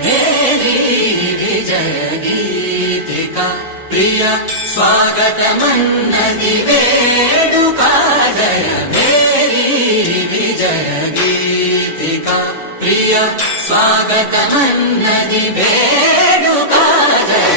भेरी विजय गीतिका प्रिय स्वागतमन्नदि वेडुका जय भेरी विजय गीतिका प्रिय स्वागतमन्नदि वेडुका जय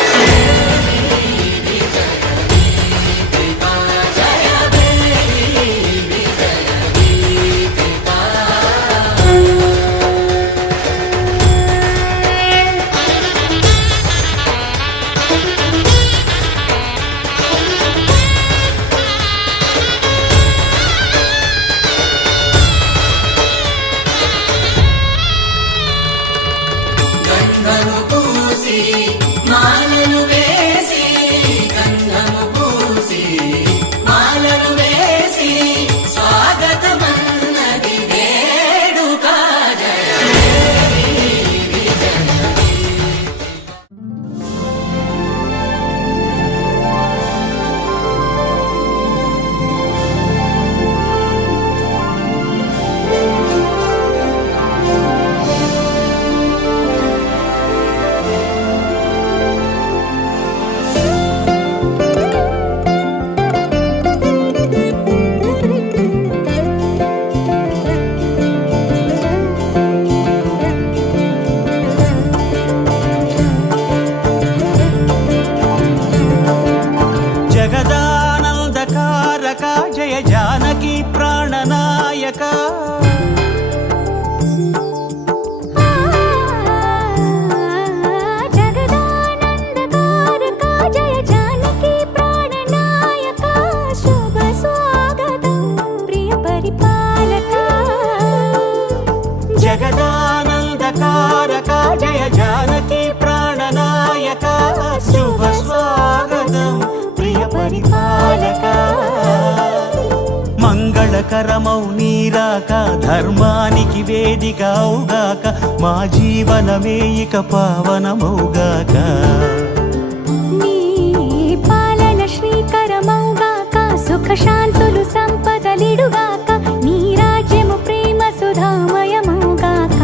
గంధము పూసి మాలలు వేసి గంధము పూసి మాలలు వేసి స్వాగతమన్నది వేడుక జయ జగదానందకారక జయ జానకి ప్రాణనాయక జగదానందకారక జయ జానకి ప్రాణనాయక శుభ స్వాగతం ప్రియ పరిపాలక జగదానందకారక జయ జానకి ప్రాణనాయక శుభ స్వాగతం ప్రియ పరిపాలక మంగళకరమౌ నీరాక ధర్మానికి వేదిక అవుగాక మా జీవనమే ఇక పావనమౌగాక నీ పాలన శ్రీకరమౌగాక సుఖ శాంతులు సంపదలిడుగాక నీ రాజ్యము ప్రేమ సుధామయమౌగాక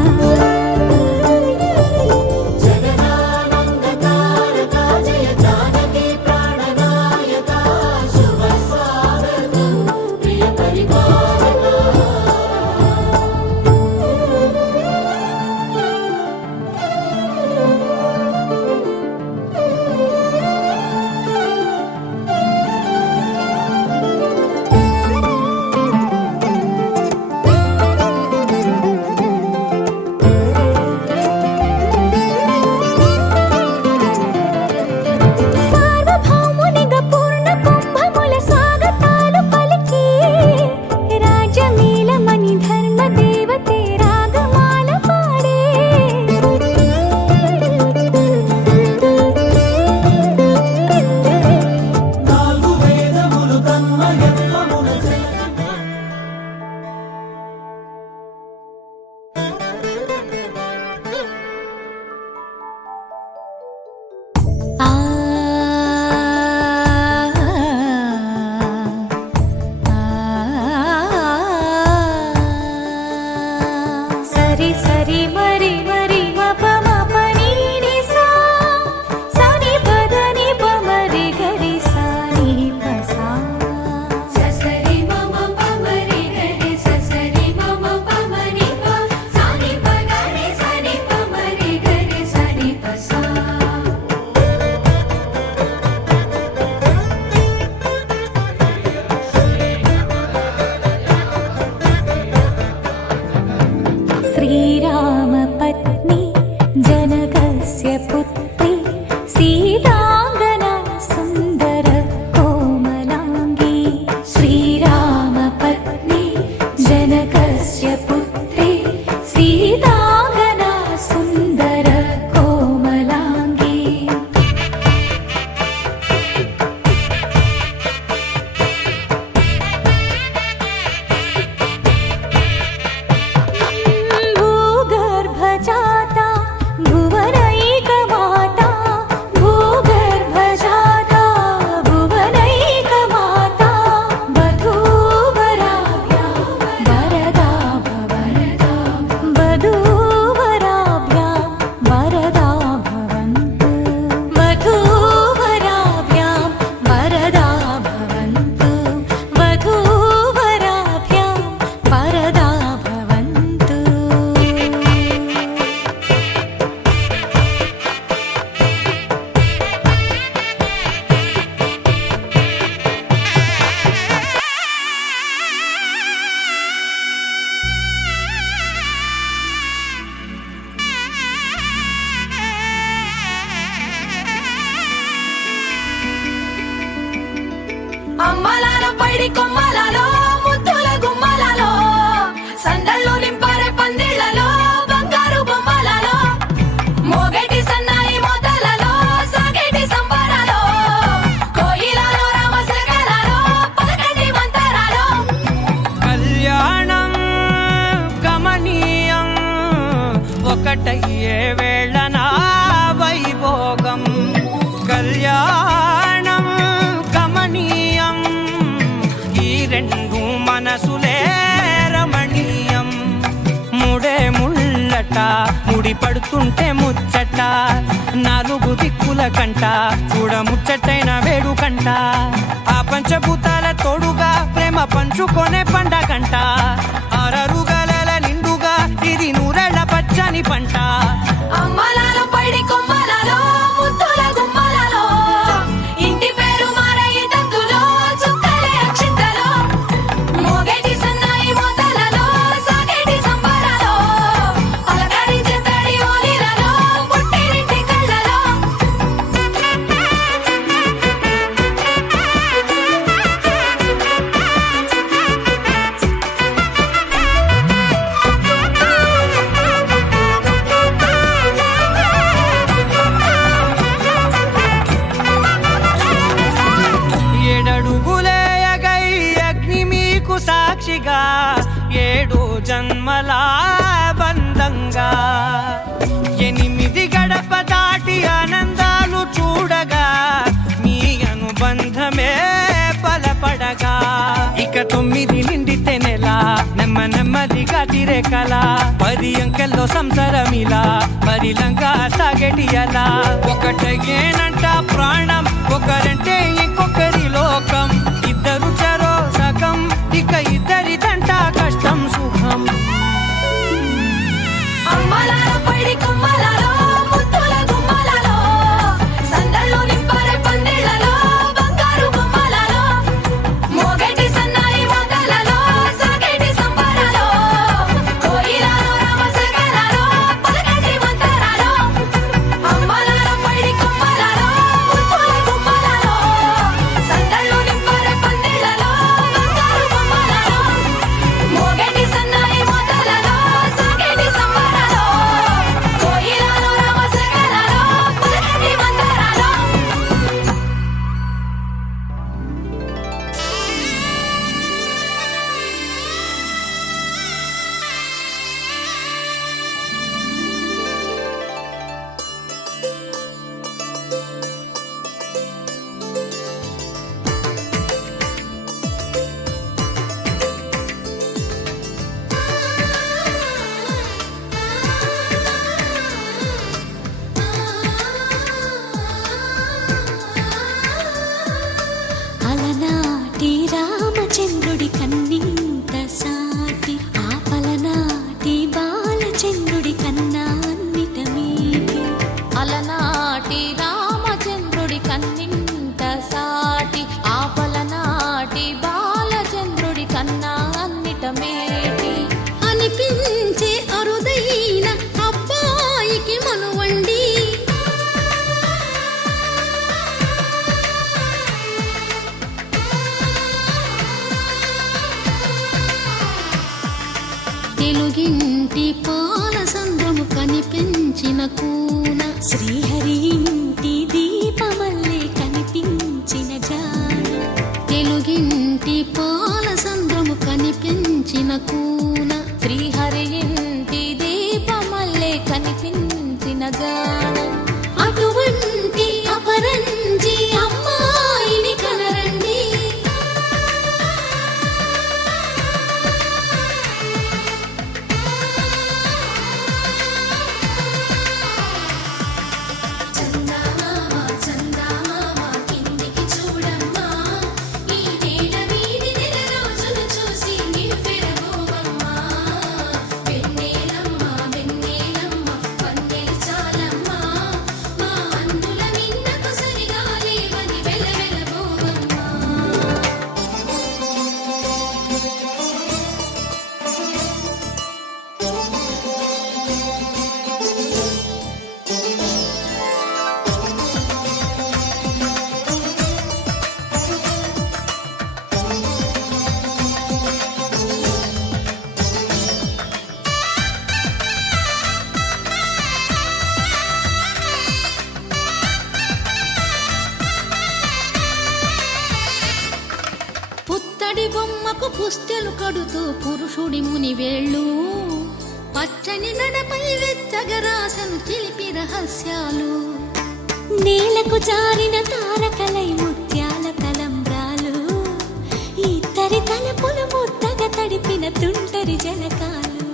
జగదానందకారక జయ జానకి ప్రాణనాయక శుభ స్వాగతం ప్రియ పరిపాలక పైడి కొమ్మలలో ముద్దుల గుమ్మలలో సందళ్ళు నింపరే పందిళ్లలో బంగారు బొమ్మలలో మోగేటి సన్నాయి మోతలలో సాగేటి సంబరాలో కోయిలలో రామశకలలో పలకండి మంతరాలో కళ్యాణం గమనీయం ఒకటయ్యే వేళ నా వైభోగం కళ్యాణం గమనీయం ఈ రెండు మనసులే రమణీయం ముడే ముళ్ళట ముడి పడుతుంటే ముచ్చట నాలుగు దిక్కుల కంట చూడ ముచ్చటైన వేడుకంట ఆ పంచభూతాల తోడుగా ప్రేమ పంచుకొనే పండగంట ఆరరుగల నిండుగా ఇది నూరెళ్ళ పచ్చని పంట అమ్మలలో పైడి కొమ్మలలో ముద్దుల గుమ్మలలో ఇంటి పేరు మారయి తందులో చుక్కలే అక్షింతలో మోగేటి సన్నాయి మోతలలో సాగేటి సంబరాలో పలకరించే తడి ఓలిలలో పుట్టినింటి కళ్ళలో ఏడడుగులే ఎగై అగ్ని మీకు సాక్షిగా ఏడు జన్మల బంధంగా ఎనిమిది గడప దాటి ఆనందాలు చూడగా మీ అనుబంధమే బలపడగా ఇక 9 నిండితే నెల నెమ్మదిగా తిరేకల 10 అంకెల్లో సంసారమిలా పరిలంగా సాగటి అలా ఒకటేనంట ప్రాణం ఒకరంటే ఇంకొకరి లోకం ఇద్దరు చరో సగం ఇక ఇద్దరిదంట కష్టం సుఖం అమ్మలలో పైడి కొమ్మలలో ముద్దుల గుమ్మలలో సందళ్ళు నింపరే పందిళ్లలో బంగారు బొమ్మలలో మోగేటి సన్నాయి మోతలలో సాగేటి సంబరాలో కోయిలలో రామశకలలో పలకండి మంతరాలో అమ్మలలో పైడి కొమ్మలలో ముద్దుల గుమ్మలలో సందళ్ళు నింపరే పందిళ్లలో బంగారు బొమ్మలలో మోగేటి సన్నాయి మోతలలో సాగేటి సంబరాలో కోయిలలో రామశకలలో పలకండి మంతరాలో అలనాటి రామచంద్రుడి కన్నింత సాటి ఆపలనాటి బాలచంద్రుడి కన్నా అన్నిట మీటి అలనాటి రామచంద్రుడి కన్నింత సాటి ఆపలనాటి బాలచంద్రుడి కన్నా అన్నిట మేటి అనిపించే అరుదైన అబ్బాయికి మనువండి తెలుగింటి పాలసంద్రము కనిపించిన కూన శ్రీహరి ఇంటి దీపమల్లే కనిపించిన జాన తెలుగింటి పాలసంద్రము కనిపించిన కూన శ్రీహరి ఇంటి దీపమల్లే కనిపించిన జాడ అటువంటి అపరంజి అమ్మాయిని కనరండి చందమామ చందమామ కిందికి చూడమ్మా ఈ నేల వీడి నెల రోజులు చూసి నివ్వెరబోవమ్మా వెన్నెలమ్మ వెన్నెలమ్మ వన్నెలు చాలమ్మా పుస్తెలు కడుతూ పురుషుడి ముని వేళ్ళు పచ్చని నడపై వెచ్చగరాసను చిలిపి రహస్యాలు నేలకు జారిన తారకలై ముత్యాల తలంబ్రాలు ఇద్దరి తలపులు ముద్దగా తడిపిన తుంటరి జలకాలు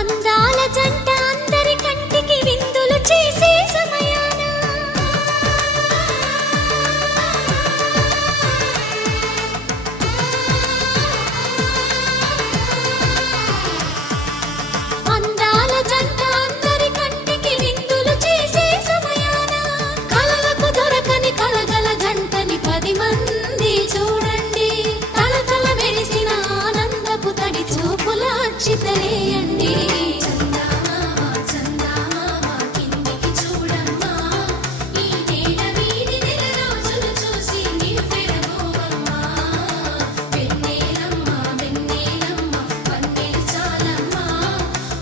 అందాల జంట అందరి కంటికి విందులు చేసే సమయాన అందాల జంట అందరి కంటికి విందులు చేసే సమయాన కలలకు దొరకని కలగల జంటని 10 మంది చూడండి తలతల మెరిసిన ఆనందపు తడి చూపుల అచ్చితలేయండి చందమామ చందమామ కిందికి చూడమ్మా ఈ నేల వీడి నెల రోజులు చూసి నివ్వెరబోవమ్మా వెన్నెలమ్మ వెన్నెలమ్మ వన్నెలు చాలమ్మా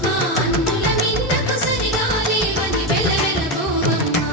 మా అందుల మిన్నకు సరిగా లేవని వెలవెలబోవమ్మా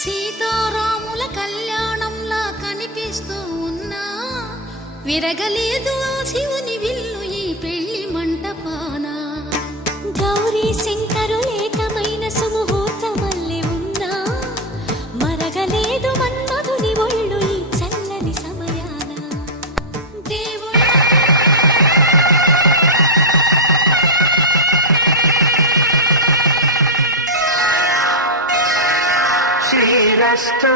సీతారాముల కళ్యాణంలా కనిపిస్తూ ఉన్నా విరగలేదు ఆ శివుని విల్లు ఈ పెళ్లి మంటపాన గౌరీ శంకరు ఏకమైన సుముహూర్తమల్లె ఉన్నా మరగలేదు మన్మధుని ఒళ్ళు ఈ చల్లని సమయాన దేవుడా శ్రీరస్తు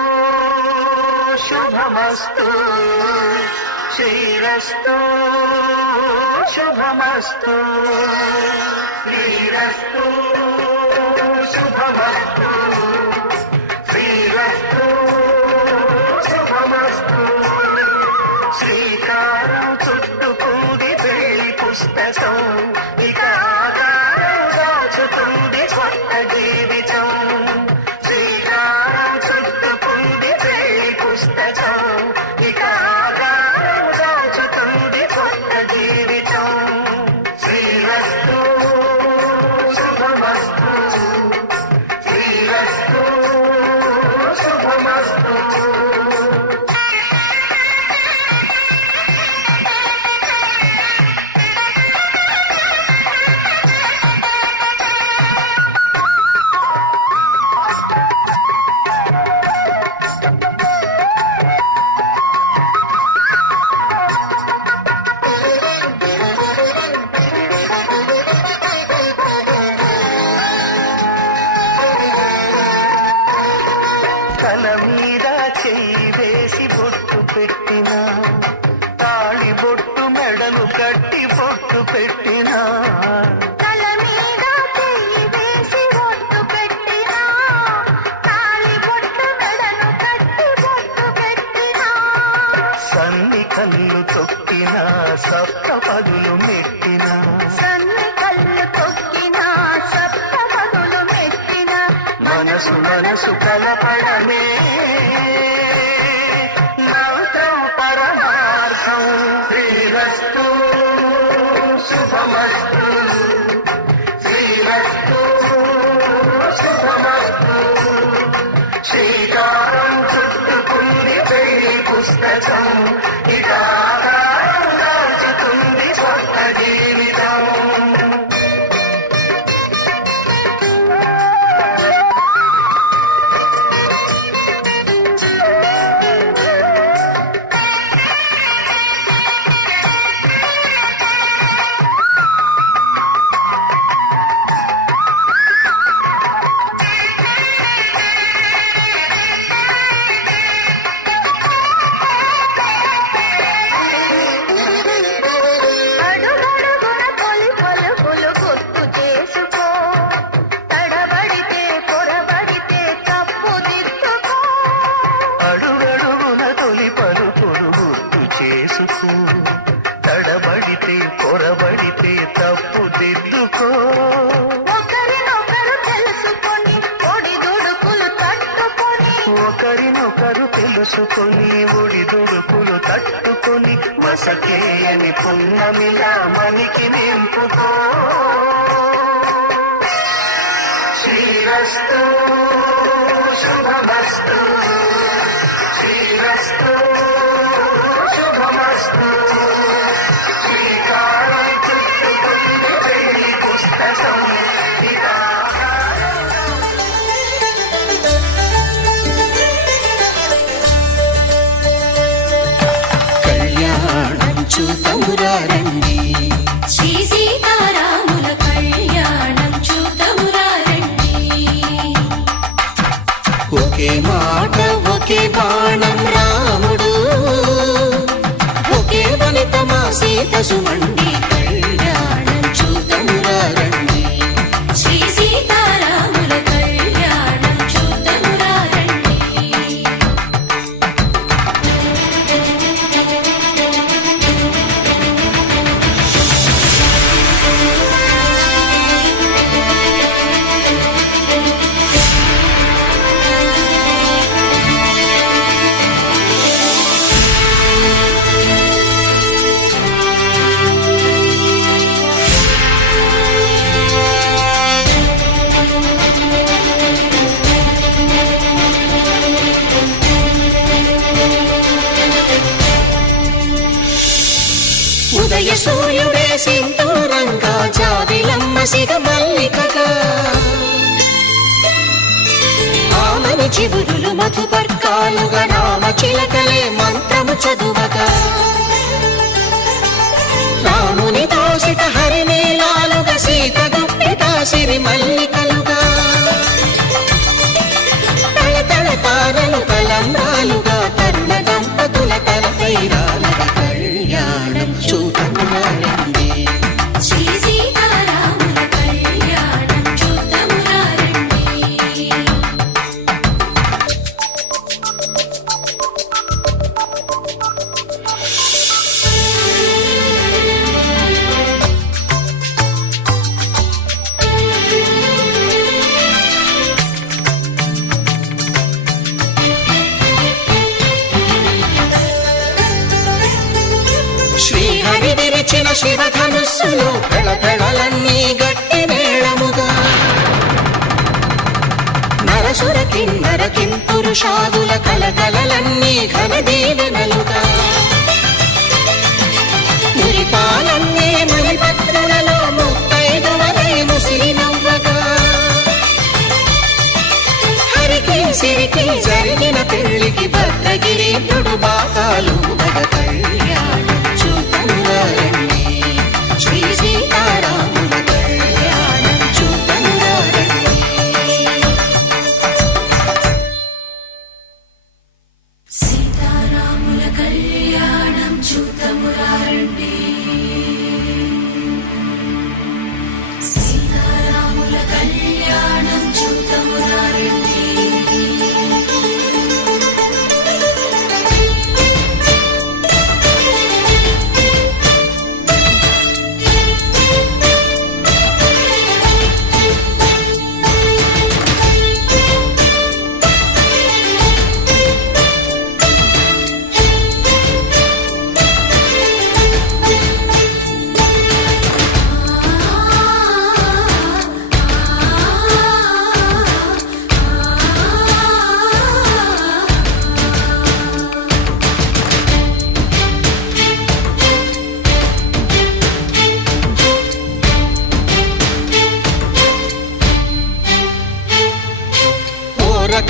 శుభమస్తు శ్రీరస్తు శుభమస్తు శ్రీరస్తు శుభమస్తు శ్రీరస్తు శుభమస్తు శ్రీకారం చుట్టుకుంది పెళ్లి పుస్తకం ఇక ఆకారం దాచుతుంది కొత్త జీవితం శ్రీకారం చుట్టుకుంది పెళ్లి పుస్తకం ఇక ఆకారం దాచుతుంది కొత్త జీవితం శ్రీరస్తు శుభమస్తు శ్రీరస్తు శుభమస్తు తల మీద చెయ్యి వేసి బొట్టు పెట్టిన తాళి బొట్టు మెడలు కట్టి బొట్టు పెట్టిన తల మీద చెయ్యి వేసి బొట్టు పెట్టినా తాళి బొట్టు మెడను కట్టి బొట్టు పెట్టినా సన్ని కళ్ళు తొక్కిన సప్త పదులు మెట్టిన సన్ని కళ్ళు తొక్కినా సప్త పదులు మెట్టినా మనసు మనసు కలపడమే మంత్రం పరమార్థం శ్రీరస్తు శుభమస్తు శ్రీరస్తు శుభమస్తు శ్రీకారం చుట్టుకుంది పెళ్లి పుస్తకం ఇక ఆకారం దాచుతుంది కొత్త జీవితం ఒకరినొకరు తెలుసుకొని ఒడిదుడుకులు తట్టుకొని మసకేయని పున్నమిలా మనికి నింపుకో. శ్రీరస్తు శుభమస్తు, శ్రీరస్తు శుభమస్తు. శ్రీకారం చుట్టుకుని వెళ్ళి పుస్తకం ఇదా. కళ్యాణం చూతమురారండి, శ్రీ సీతారాముల కళ్యాణం చూతమురారండి. ఒకే మాట ఒకే బాణం రాముడు, ఒకే వనిత మా సీత సుమండి. కళ్యాణం చూతమురారండి, శ్రీ సీతారాముల కళ్యాణం చూతమురారండి. ఉదయ సూర్యుడే సింధూరంగా, జాబిలమ్మ సిగ మల్లికగా, ఆమని చివురులు మధుపర్కాలుగా, రామ చిలకలే మంత్రము చదువగా, రాముని దోసిట హరినీలాలుగా, సీత గుప్పిట సిరి మల్లికలుగా, తళతళ తారలు తలంబ్రాలుగా, తరుణ దంపతుల తలపైరాలుగా. కళ్యాణం చూతమురారండి, శ్రీ సీతారాముల కళ్యాణం చూతమురారండి. శ్రీహరి విరిచిన శివధనుస్సులు పెళపెళలన్నీ గట్టి మేళముగా, నరసుర కిన్నర కింపురుషాదుల కలకలలన్నీ ఘన దీవెనలుగా, మురిపాలన్నీ మణిపత్రులలో ముత్తైదువలై ముసిరి నవ్వగా, హరికి సిరికి జరిగిన పెళ్లికి భద్రగిరీంద్రుడు బాకాలు మగ. కళ్యాణం చూతమురారండి, శ్రీ సీతారాముల కళ్యాణం చూతమురారండి. సీతారాముల కళ్యాణం చూతమురారండి, సీతారాముల కళ్యాణం చూతమురారండి.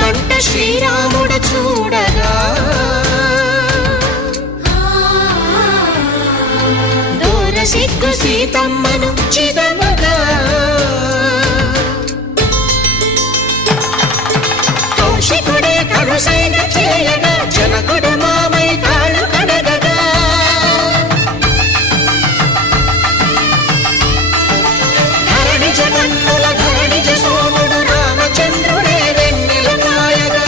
కంట శ్రీరాముడు చూడగా, దూర సిగ్గు సీతమ్మను చిదమగా, కౌశికుడే కరుసైన చేయగా, జనకుడు మామై కాళ్ళు కడగగా, ధరణి జగన్నుల ధరణిజ సోముడు రామచంద్రుడే వెన్నెల కాయగా,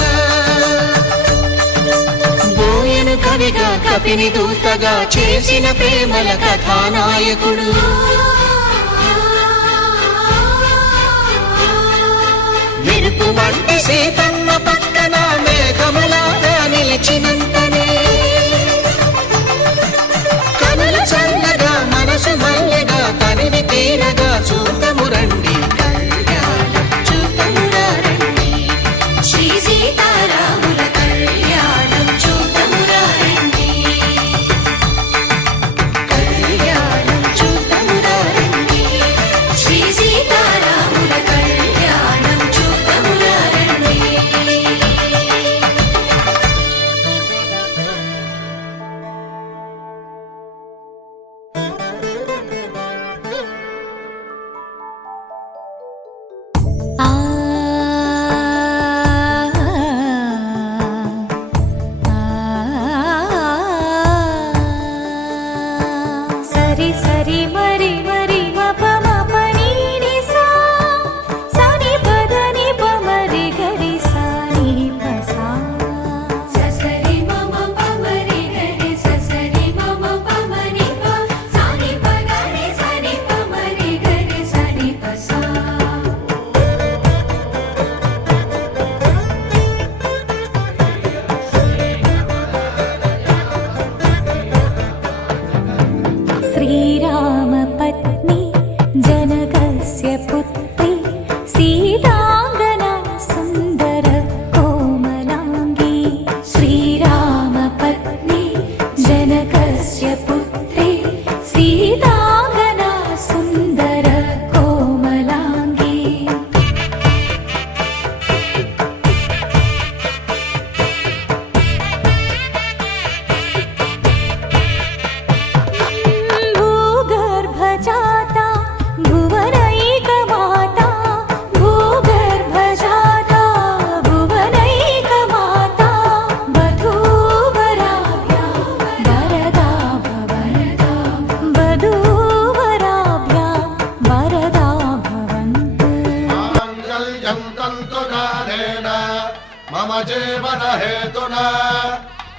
బోయను కవిగా కపిని దూతగా చేసిన ప్రేమల కథానాయకుడు. మెరుపు వంటి సీతమ్మ పక్కన మేఘము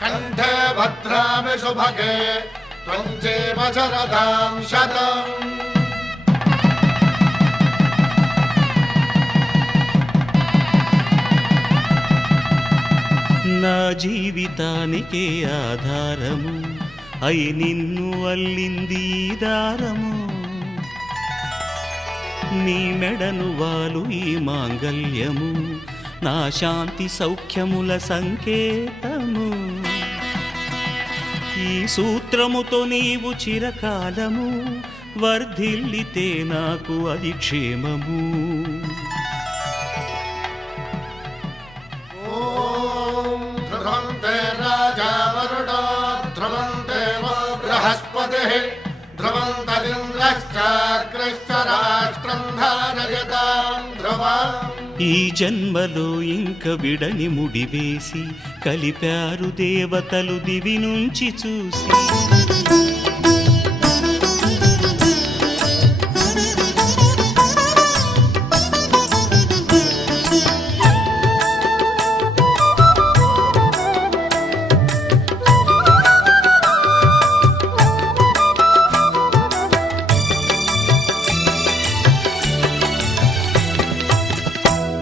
కంఠే భద్రామి శుభగే త్వం చేవ శరదాం శతం. నా జీవితానికే ఆధారము అయి నిన్ను అల్లింది ఈ దారము. నీ మెడను వాలు ఈ మాంగల్యము నా శాంతి సౌఖ్యముల సంకేతము. ఈ సూత్రముతో నీవు చిరకాలము వర్ధిల్లితే నాకు అది క్షేమము. ధ్రువంతే రాజా వరుణో ధ్రువంతే బృహస్పతిః ధ్రువంతరింద్రశ్చాగ్రశ్చ రాష్ట్రం ధారయతాం ధ్రువం. ఈ జన్మలో ఇంక విడని ముడివేసి కలిపారు దేవతలు దివి నుంచి చూసి.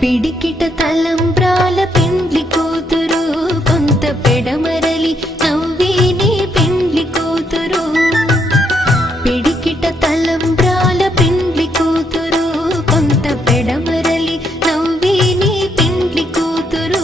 పిడికిట తలంబ్రాల పెండ్లి కూతురు కొంత పెడమరలి నవ్వేనే పెండ్లి కూతురు. పిడికిట తలంబ్రాల పెండ్లి కూతురు కొంత పెడమరలి నవ్వేనే పెండ్లి కూతురు.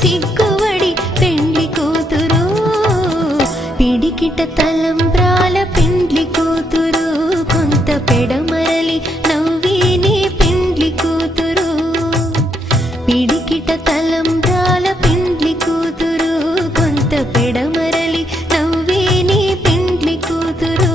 సిగ్గువడి పెండ్లి కూతురు. పిడికిట తలంబ్రాల పెండ్లి కూతురు కొంత పెడమరలి నవ్వేనే పెండ్లి కూతురు. పిడికిట తలంబ్రాల పెండ్లి కూతురు కొంత పెడమరలి నవ్వేనే పెండ్లి కూతురు.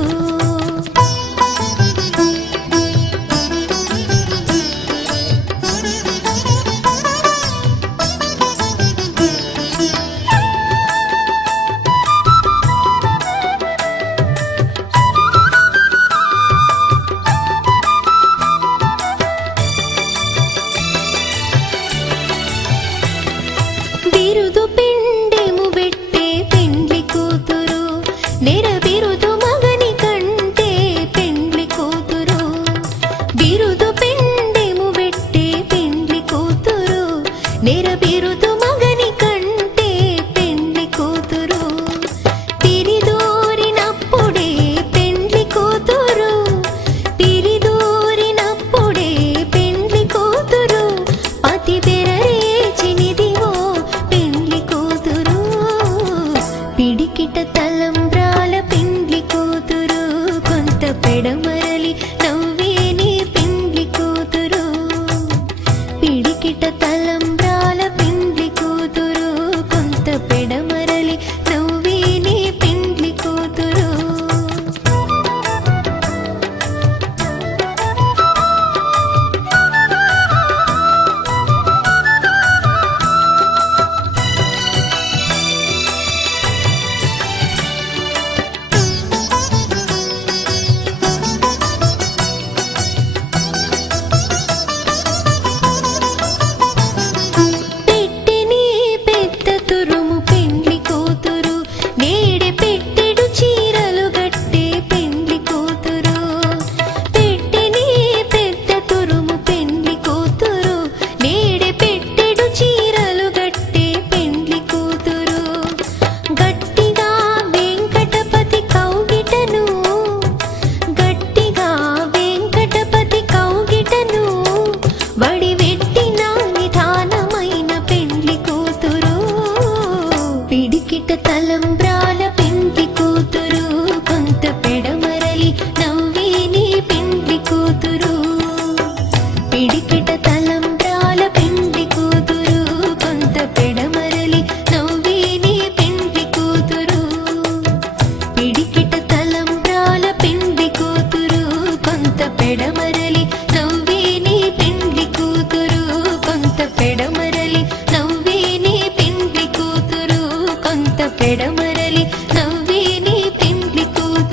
పెడమరలి నవ్వే నీ పెండ్లి కూతురు కొంత పెడమరలి నవ్వే నీ పెండ్లి కూతురు కొంత పెడమరలి నవ్వే నీ పెండ్లి కూతురు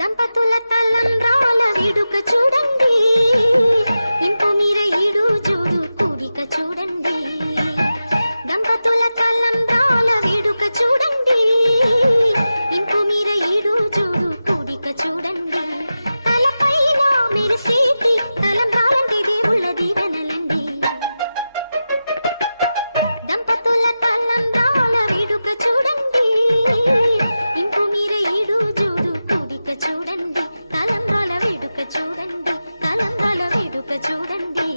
దంపతుల తలంబ్రాల వేడుక చూడండి ఇంపు మీర ఈడు చూడు కూడిక చూడండి దంపతుల తలంబ్రాల వేడుక చూడండి ఇంపు మీర ఈడు చూడు కూడిక చూడండి తలపైన మెరిసేటి తలంబ్రాలంటి దేవుళ్ళ దీవెనలండి దంపతుల తలంబ్రాల వేడుక చూడండి ఇంపు మీర ఈడు చూడు కూడిక చూడండి తలంబ్రాల వేడుక చూడండి తలంబ్రాల వేడుక చూడండి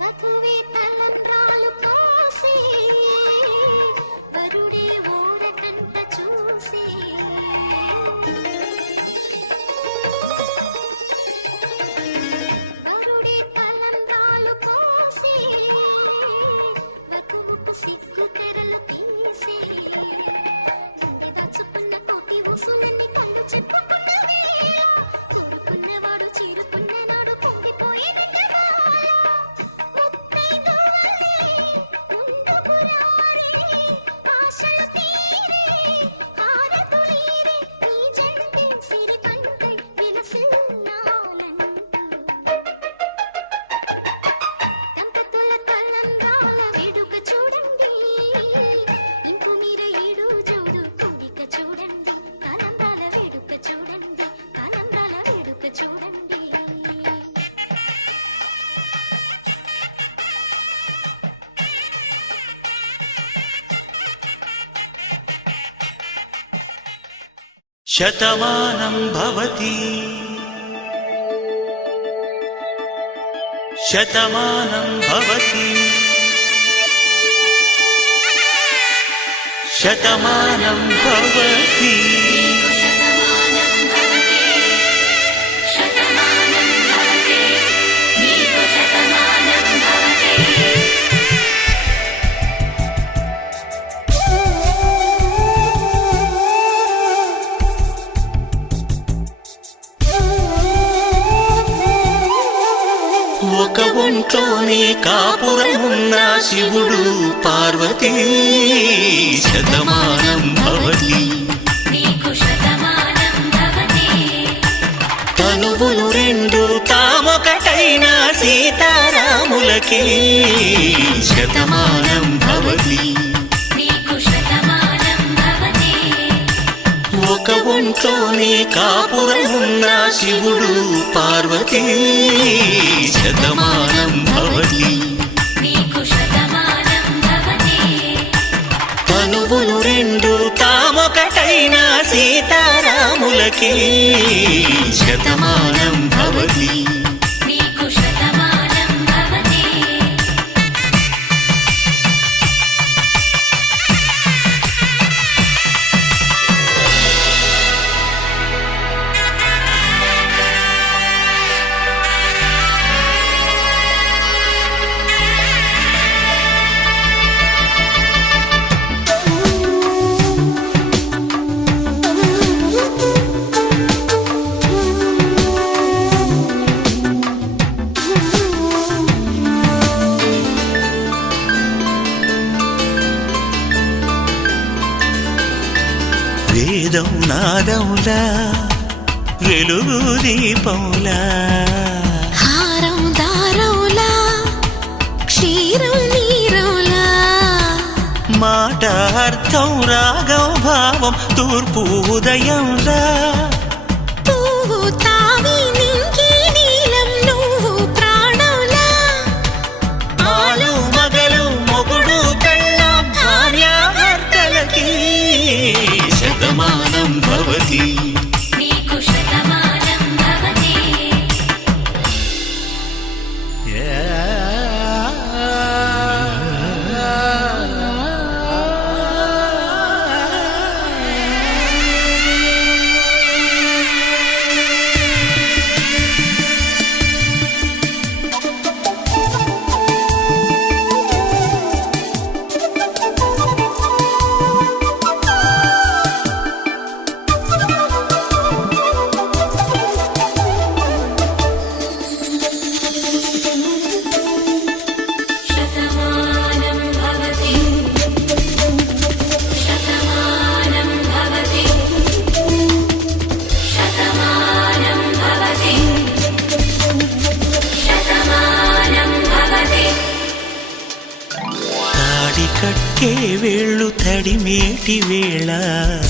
వధువే తలంబ్రాలు పోసి వరుడే ఊరకంట చూసి వరుడే తలంబ్రాలు పోసి వధువుకు సిగ్గు తెరలు తీసి గుండె దాచుకున్న కోటి ఊసులన్నీ కళ్ళు చెప్పుకున్న వేళ కోరుకున్నవాడు చీరుకున్ననాడు పొంగిపోయేది చూడండి శతమానం భవతి శతమానం భవతి శతమానం భవతి శతమానం భవతి శతమానం భవతి నీకు శతమానం భవతి ఒక ఒంట్లోనే కాపురమున్న శివుడు పార్వతీ శతమానం భవతి నీకు శతమానం భవతి తనువులు రెండు తామొకటైన సీతారాములకి శతమానం భవతి నీకు శతమానం భవతి ఒక ఒంట్లోనే కాపురమున్న శివుడు పార్వతీ శతమానం భవతి నీకు శతమానం భవతి తనువులు రెండు తామొకటైన సీతారాములకి శతమానం భవతి నీకు శతమానం భవతి వేదం నాదములా వెలుగు దీపములా హారం దారవులా క్షీరం నీరవులా మాట అర్థం రాగం భావం తూర్పు ఉదయంలా పువ్వు తావి నింగి నీలం నువ్వు ప్రాణంలా ఆలు మగలు మొగుడు కళ్ళ భార్యాభర్తలకి శతమానం భవతి నీకు శతమానం భవతి శతమానం భవతి శతమానం భవతి శతమానం భవతి శతమానం భవతి తాడి కట్టే వేళ్ళు తడిమేటి వేళ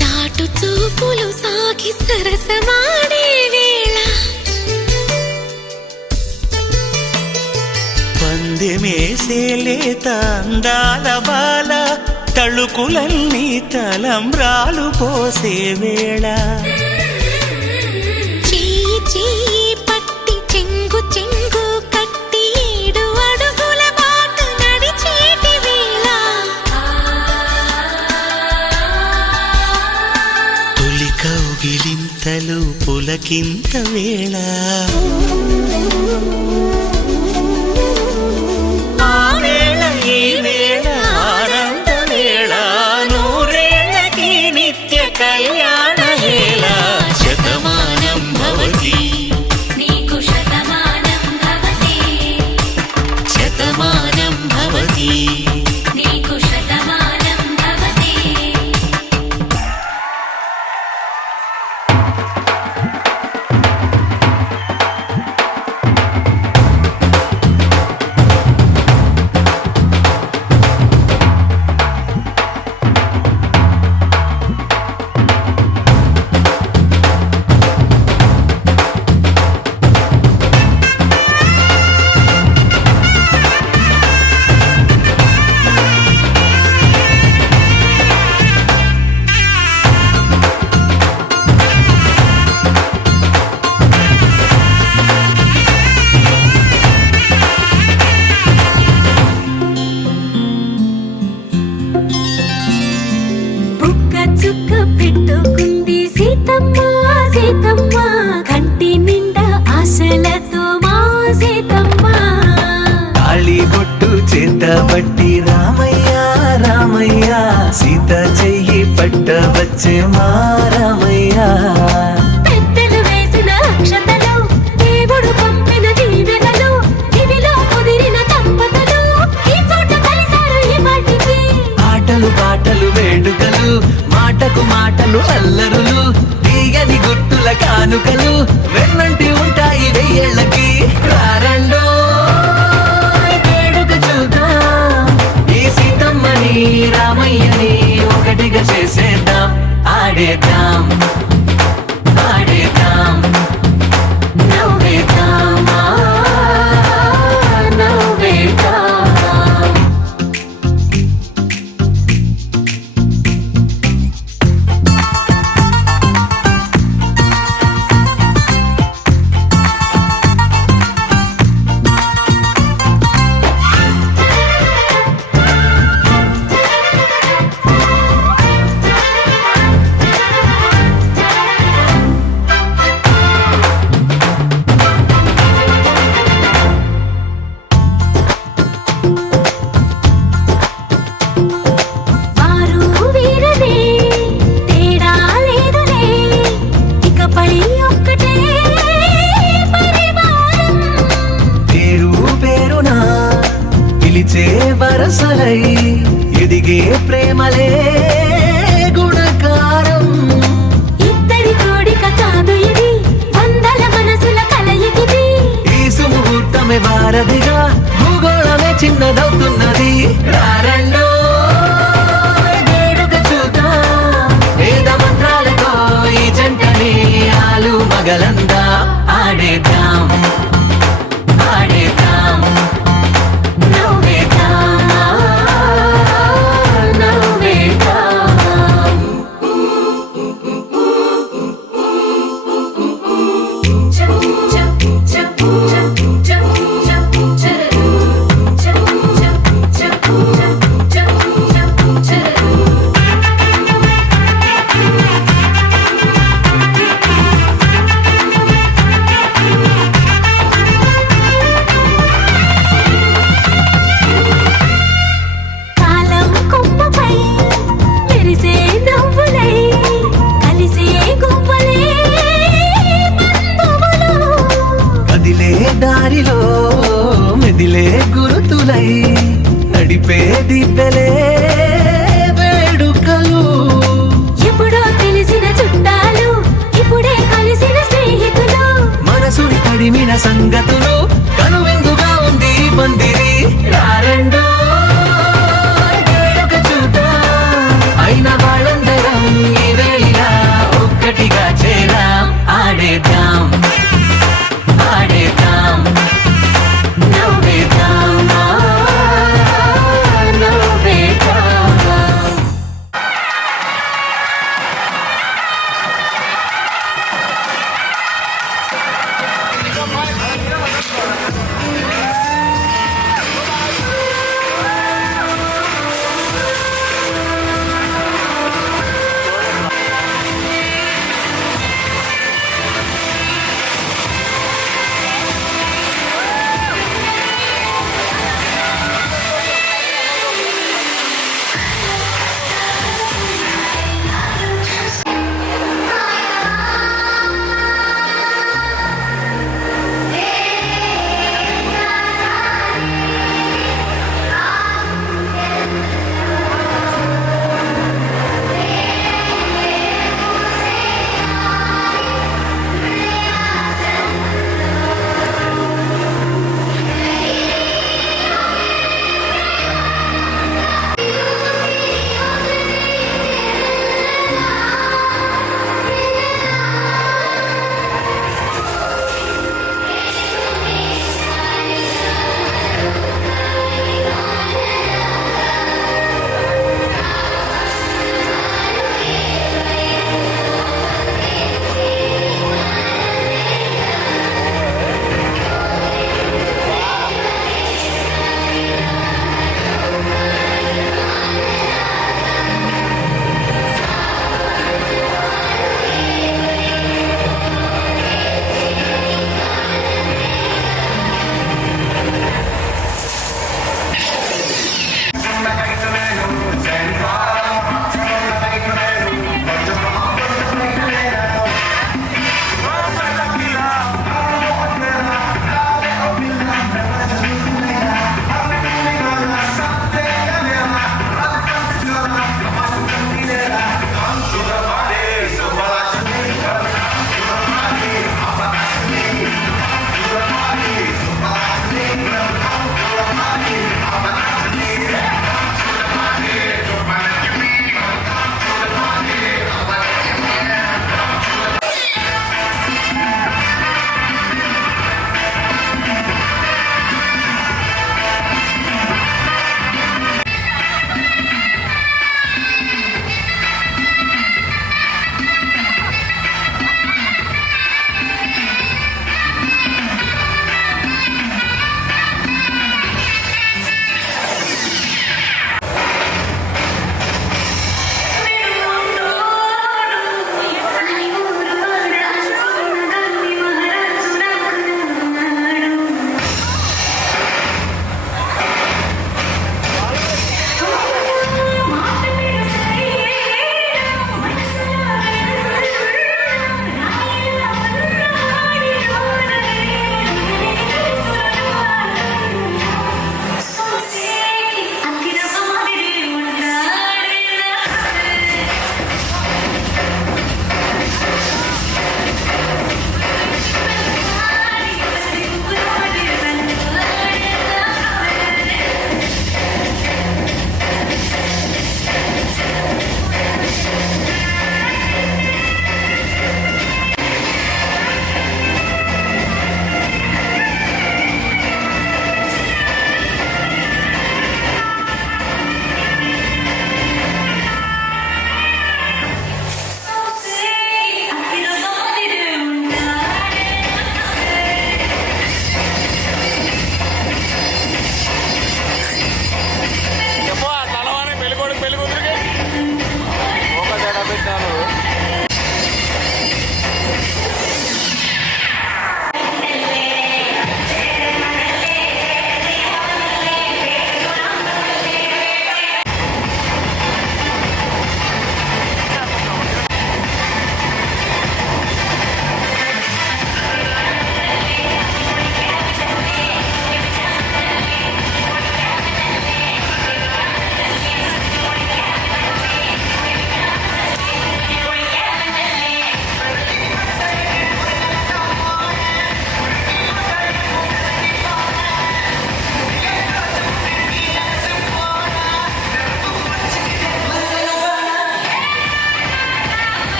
చాటు చూపులు సాగి సరసమాడే వేళ పందెమేసేలేత అందాల బాల తళుకులన్నీ తలంబ్రాలు పోసే వేళ చెయ్యి చెయ్యి పట్టి చెంగు చెంగు కట్టి 7 అడుగుల బాట నడిచేటి వేళ తొలి కౌగిలింతలు పులకింత వేళ ఆ వేళ ఈ వేళ ఆనంద వేళ నూరేళ్ళకి నిత్య కళ్యాణ వేళ శతమానం భవతి నీకు శతమానం భవతి శతమానం భవతి నీకు శతమానం భవతి బుక్క చుక్క పెట్టుకుంది సీతమ్మ సీతమ్మ కంటి నిండా ఆశలతో మా సీతమ్మ తాళిబొట్టు చేతబట్టి రామయ్య రామయ్య సీత చెయ్యి పట్టవచ్చే మా రామయ్య పెద్దలు వేసిన అక్షతలు దేవుడు పంపిన దీవెనలు ఇవిలో కుదిరిన దంపతులు ఈ చోట కలిసారు ఈ పాటికి ఆటలు పాటలు వేడుకలు మాటకు మాటలు అల్లరులు తీయని గుట్టుల కానుకలు వెన్నంటి ఉంటాయి వెయ్యేళ్ళకి రారండో వేడుక చూద్దాం ఈ సీతమ్మని రామయ్యని ఒకటిగా చేసేద్దాం ఆడేద్దాం ఆడేద్దాం నవ్వేద్దాం నవ్వేద్దాం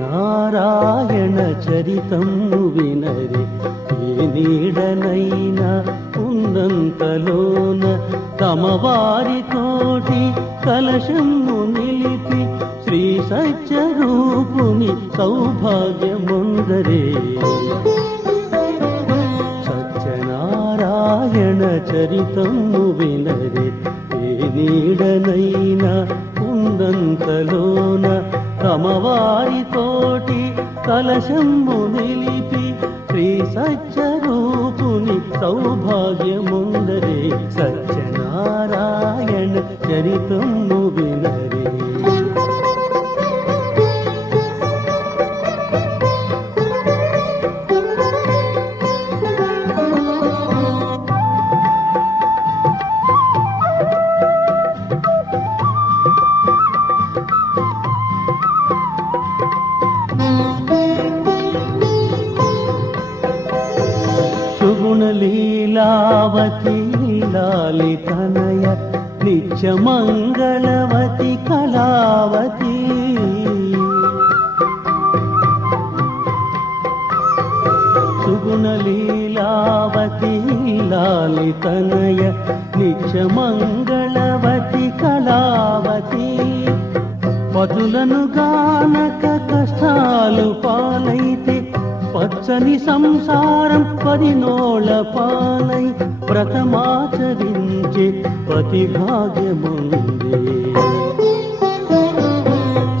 సత్యనారాయణ చరితము వినరే ఏ నీడనైనా ఉన్నంతలోన తమ వారితోటి కలశము నిలిపి శ్రీ సత్యరూపుని సౌభాగ్యముందరే సత్యనారాయణ చరితము వినరే ఏ నీడనైనా ఉన్నంతలోన తమ వారితోటి కలశము నిలిపి శ్రీ సత్యరూపుని సౌభాగ్యముందరే సత్యనారాయణ చరితము వినరే లీలావతి లాలితనయ నిత్యమంగళవతి కళావతి సుగుణ లీలావతి లాలితనయ నిత్యమంగళవతి కళావతి పదులను గానక కష్టాలు పాలైతే పచ్చని సంసారం పదినోళ్ళ పాలై వ్రతమాచరించే పతి భాగ్యముందే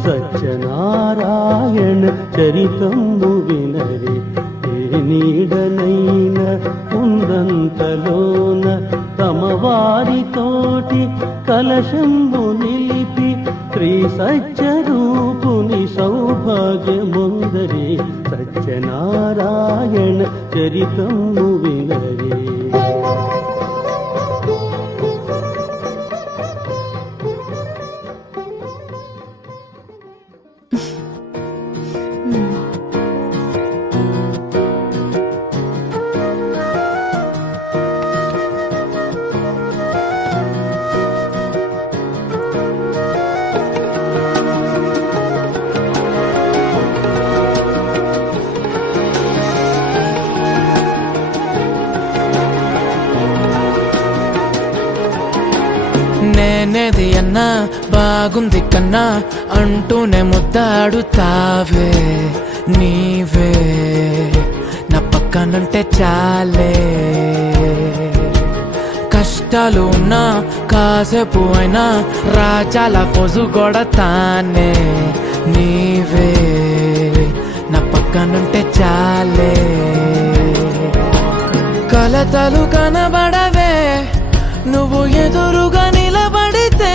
సత్యనారాయణ చరితము వినరే ఏ నీడనైన ఉన్నంతలోన తమ వారితోటి కలశంబు నిలిపి శ్రీ సత్యరూపుని సౌభాగ్యముందరే సత్యనారాయణ చరితము వినరే నేనేది అన్నా బాగుంది కన్నా అంటూనే ముద్దాడుతావే నీవే నా పక్కనంటే చాలే కష్టాలు ఉన్నా కాసేపు అయినా రాజాల ఫోజు కొడతానే నీవే నా పక్కనుంటే చాలే కలతలు కనబడవే నువ్వు ఎదురుగా నిలబడితే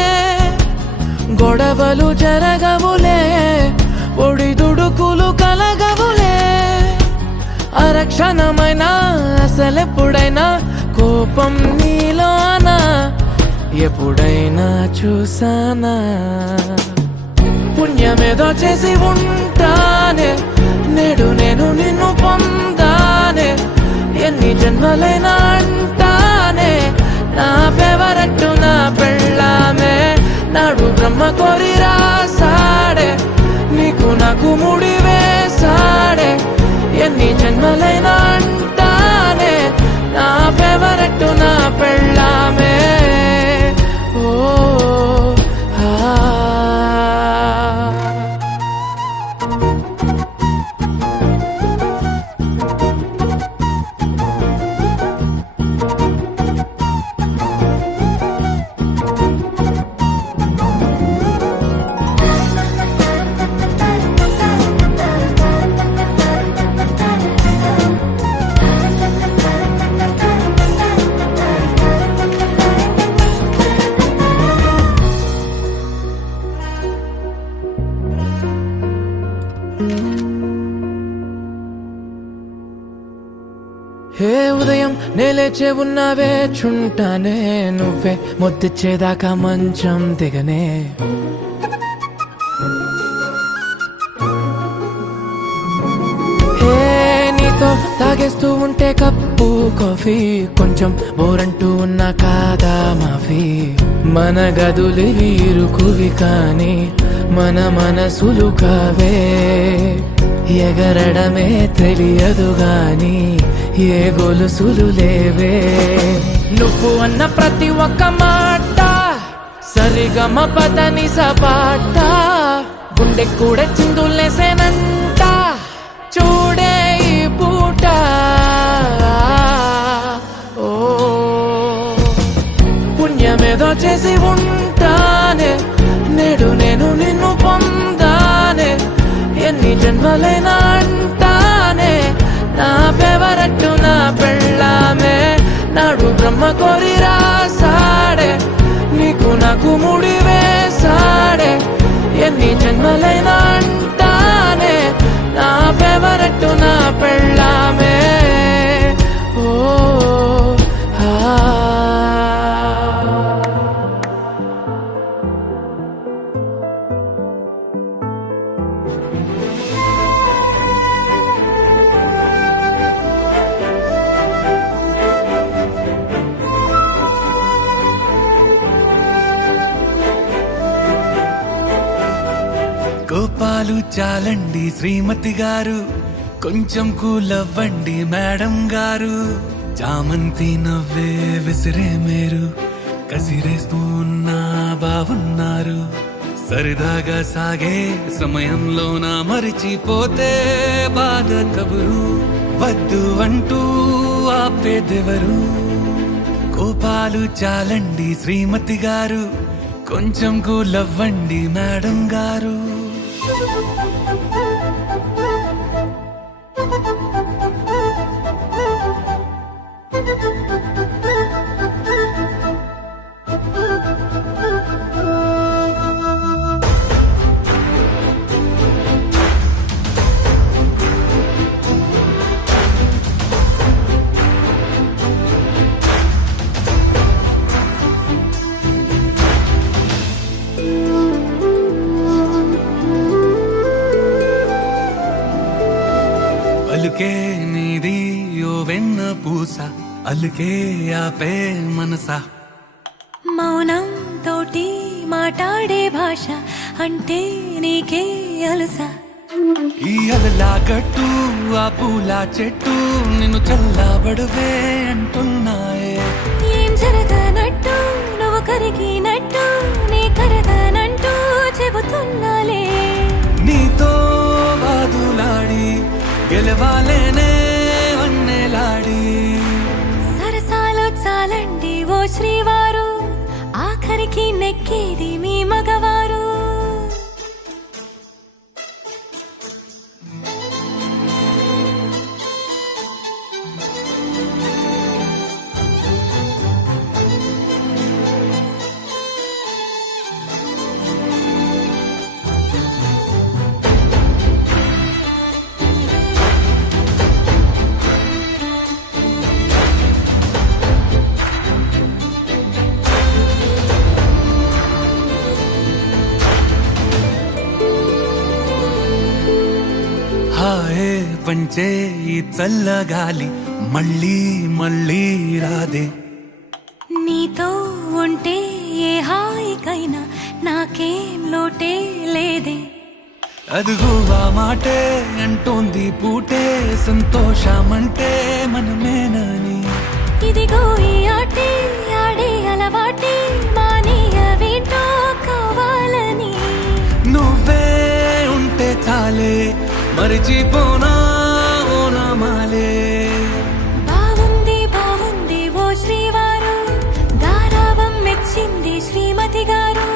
గొడవలు జరగవులే ఒడిదుడుకులు కలగవులే అరక్షణమైనా అసలెప్పుడైనా కోపం నీలోనా ఎప్పుడైనా చూసానా పుణ్యమేదో చేసి ఉంటానే నేడు నేను నిన్ను పొందానే ఎన్ని జన్మలైనా అంటానే బ్రహ్మ కోరి రాసాడే నీకు నాకు ముడి వేసాడే ఎన్ని జన్మలైనా అంటానే నా ఫేవరెట్ నా పెళ్ళామే ఓ హే ఉదయం నేలేచే ఉన్నావే చుంటానే నువ్వే ముద్దిచ్చేదాకా మంచం దిగనే హే నీతో తాగేస్తూ ఉంటే కప్పు కాఫీ కొంచెం బోరంటూ ఉన్నా కాదా మాఫీ మన గదులు వీరుకువి కానీ మన మనసులు కావే ఎగరడమే తెలియదు గాని ఏ గొలుసులు లేవే నువ్వు అన్న ప్రతి ఒక్క మాట సరిగమ పదని సపాట గుండె కూడా చిందులేసేనంట చూడే ఈ పూట ఓ పుణ్యమేదో చేసి ఉంటానే నేడు నేను నిన్ను పొందానే ఎన్ని జన్మలైనా అంటానే నా ఫేవరెట్ నా పెళ్ళామే నాడు బ్రహ్మ కోరి రాసాడే నీకు నాకు ముడి వేసాడే ఎన్ని జన్మలైనా అంటానే నా ఫేవరెట్ నా పెళ్ళామే ఓ కోపాలు చాలండి శ్రీమతి గారు కొంచెం కూలవ్వండి మేడం గారు చామంతి నవ్వే విసిరే మేరు కసిరేస్తూ ఉన్నా బావున్నారు సరదాగా సాగే సమయంలో నా మరిచిపోతే బాధ కబురు వద్దు అంటూ ఆపేదెవరు కోపాలు చాలండి శ్రీమతి గారు కొంచెం కూలవ్వండి మేడం గారు అలుకే నీది యో వెన్న పూస అలుకే ఆపే మనసా మౌనం తోటి మాట్లాడే భాష అంటే నీకే అలుసా ఈ అలలా గట్టు ఆ పూల చెట్టు నిన్ను చల్లబడవే అంటున్నాయే ఏం జరగనట్టు నువ్వు కరిగినట్టు నీ కరగనంటూ చెబుతున్నాలే నీతో వాదులాడి గెలవాలేనే వన్నెలాడి సరసాలు చాలండి ఓ శ్రీవారు ఆఖరికి నెక్కేది మీ మగవారు హాయే పంచే ఈ చల్లగాలి మళ్ళీ మళ్ళీ రాదే నీతో ఉంటే ఏ హాయికైనా నాకేం లోటే లేదే. అదుగు ఆ మాటే అంటోంది పూటే సంతోషమంటే మనమేనని. ఇదిగో ఈ ఆటే ఆడే అలవాటే మానేయవేంటో కావాలని. నువ్వే ఉంటే చాలే మరిచిపోనా ఓనమాలే. బాగుంది బాగుంది ఓ శ్రీవారు, గారాబం మెచ్చింది శ్రీమతి గారు.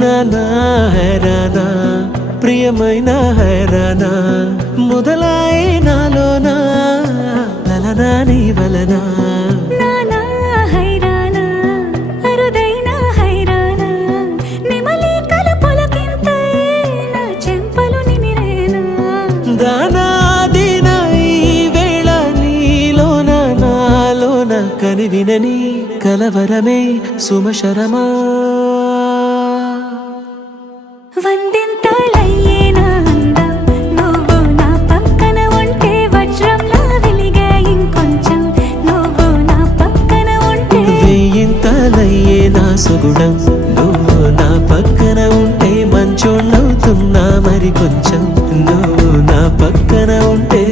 నానా హైరానా ప్రియమైన హైరానా మొదలాయి నాలోనా లలనా నీ వలనా. నానా హైరానా అరుదైన హైరానా నెమలి కలుపులకింతై నా చెంపలు నిమిరేనా. దానాదిన ఈ వేళ నీలోన నాలోన కనివినని కలవరమే సుమశరమా. వందింతలయ్యేనా అందం నువ్వు నా పక్కన ఉంటే, వజ్రంలా వెలిగే ఇంకొంచెం నువ్వు నా పక్కన ఉంటే. వేయింతలయ్యే నా సుగుణం నువ్వు నా పక్కన ఉంటే, మంచోళ్ళవుతున్నా మరి కొంచెం నువ్వు నా పక్కన ఉంటే.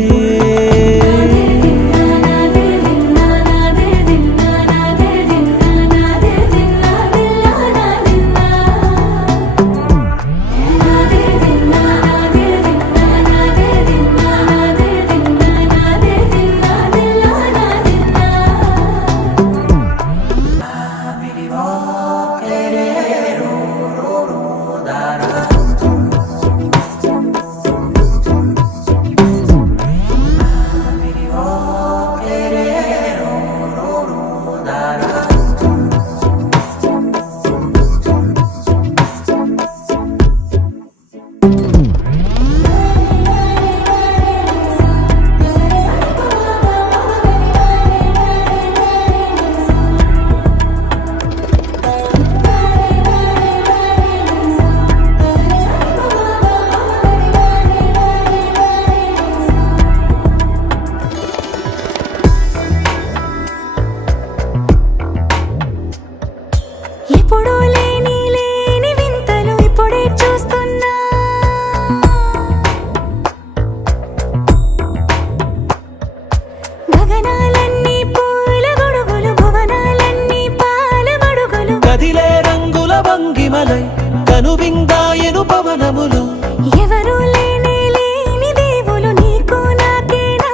ఎప్పుడూ లేని లేని వింతలు ఇప్పుడే చూస్తున్నా. గగనాలన్నీ పూల గొడుగులు, భువనాలన్నీ పాల మడుగులు. కదిలే రంగుల భంగిమలై కనువిందాయను పవనములు. ఎవరూ లేని లేని దేవులు నీకు నాకేనా.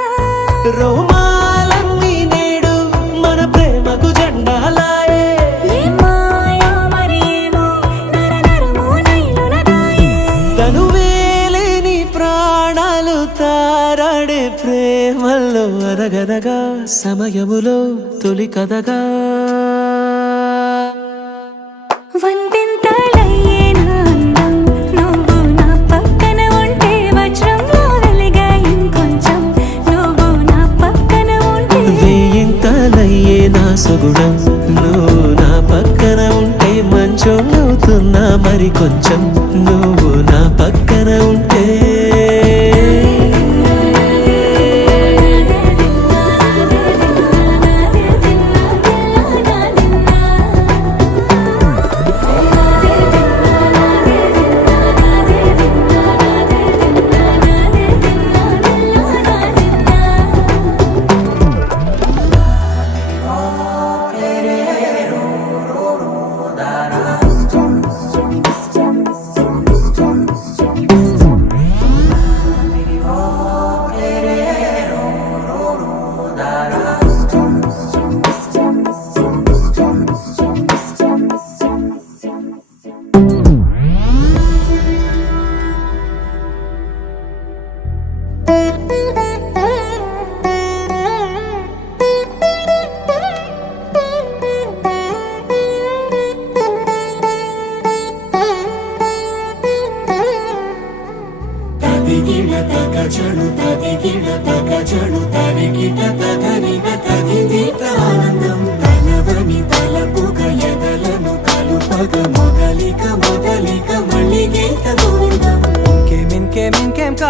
రోమాలన్నీ నేడు మన ప్రేమకు జెండాలాయే. ఏమాయో మరి ఏమో నరనరమో నైలునదాయే. తనువేలేని ప్రాణాలు తారాడే ప్రేమల్లో అనగనగా సమయములో తొలి కథగా. వందింతలయ్యేనా అందం నువ్వు నా పక్కన ఉంటే, వజ్రంలా వెలిగే ఇంకొంచెం నువ్వు నా పక్కన ఉంటే. వేయింతలయ్యే నా సుగుణం నువ్వు నా పక్కన ఉంటే, మంచోళ్ళవుతున్నా మరి కొంచెం నువ్వు నా పక్కన ఉంటే. da da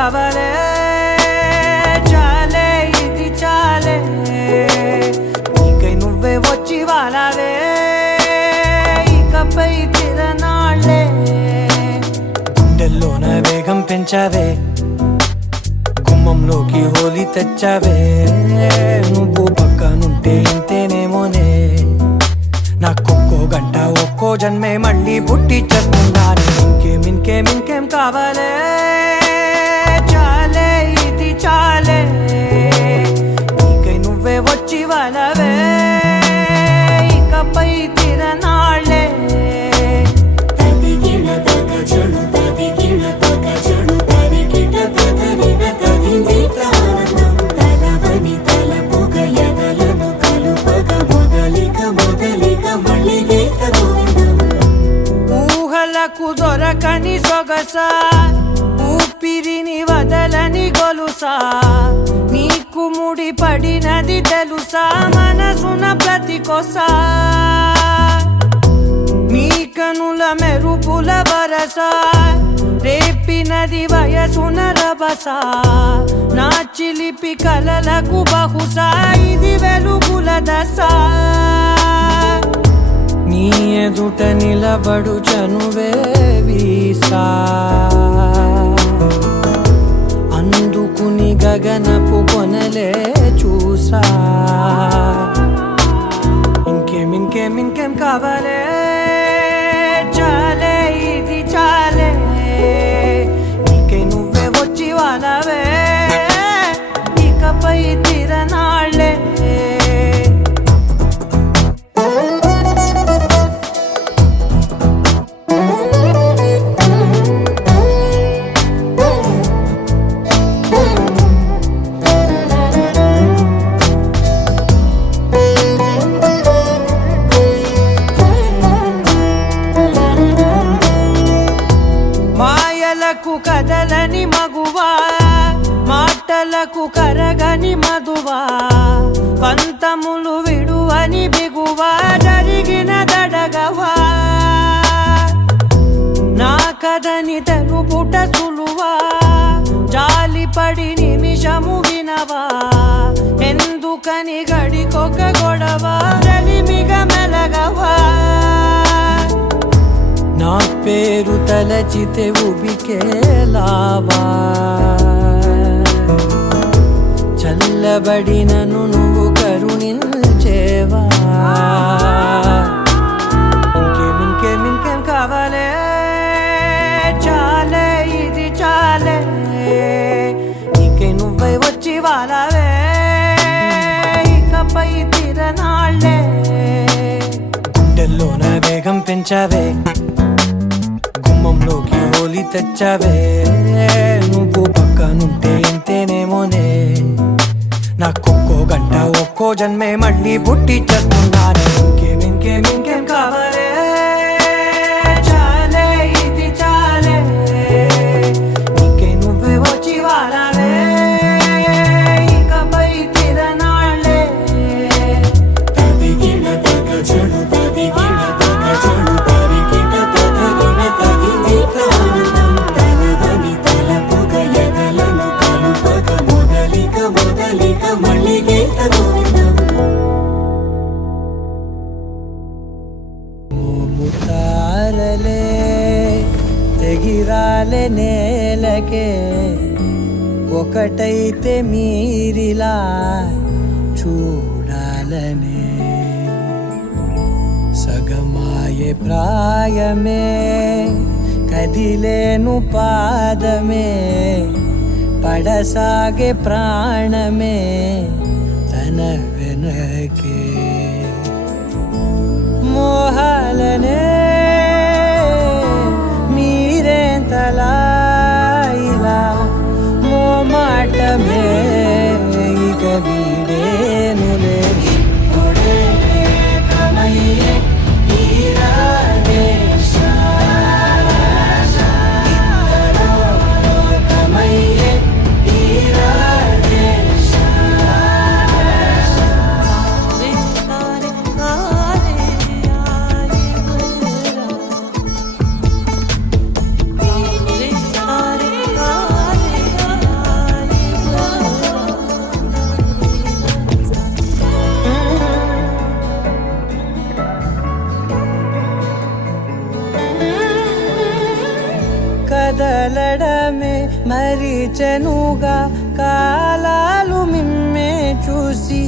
కావాలే చాలే ఇది చాలే నీకై నువ్వే వచ్చి వాలావే ఇకపై తిరనాళ్ళే గుండెల్లోన వేగం పెంచావే గుమ్మంలోకి హోలీ తెచ్చావే నువ్వు పక్కనుంటే ఇంతేనేమోనే నాకొక్కో గంట ఒక్కో జన్మే మళ్ళీ పుట్టి చేస్తున్నాను ఇంకేం కావాలే చాలే ఇది చాలే నీకై నువ్వే వచ్చి వాలవే ఇకపై తిరనాళ్ళే ఊహలకు దొరకని సొగస ఊపిరిని వదలని గొలుసా నీకు ముడి పడినది తెలుసా మనసున ప్రతి కొసా నీ కనుల మెరుపుల వరస రేపినది వయసున రభస నా చిలిపి కలలకు బహుశా ఇది వెలుగుల దశ నీ ఎదుట నిలబడు చనువే వీసా అందుకుని గగనపు కొనలే చూసా ఇంకేం కావాలే చాలే ఇది చాలే నీకై నువ్వే వచ్చి వాలవే ఇకపై తిరనాళ్ళే మాయలకు కదలని మగువా మాటలకు కరగని మధువా పంతములు విడువని బిగువా జరిగిన దడగవా నా కథని తెలుపుట సులువా జాలిపడి నిమిషము వినవా ఎందుకని గడికొక గొడవ రలిమిగ మెలగవా నా పేరు తలచితే ఉబికేలావా చల్లబడినను నువ్వు కరుణించేవా ఇంకేం కావాలే చాలే ఇది చాలే నీకై నువ్వై వచ్చి వాలవే ఇకపై తిరనాళ్ళే గుండెల్లోన వేగం పెంచావే గుమ్మంలోకి హోలీ తెచ్చావే నువ్వు పక్కనుంటే ఇంతేనేమోనే నాకొక్కో గంట ఒక్కో జన్మే మళ్ళీ పుట్టి చేస్తున్నాను ఇంకేం కావాలే చాలే ఇది చాలే నీకై నువ్వే వచ్చి వాలవే ఇకపై తిరనాళ్ళే తారలే తెగిరాలే నేలకే ఒకటైతే మీరిలా చూడాలనే సగమాయే ప్రాయమే కదిలేను పాదమే పడసాగే ప్రాణమే తన వెనకే మోహాలనే మీరేంతలా ఇలా మోమాటమే ఇక వీడేనులే కమయ్యే కదలడమే మరిచెనుగా కాలాలు మిమ్మే చూసి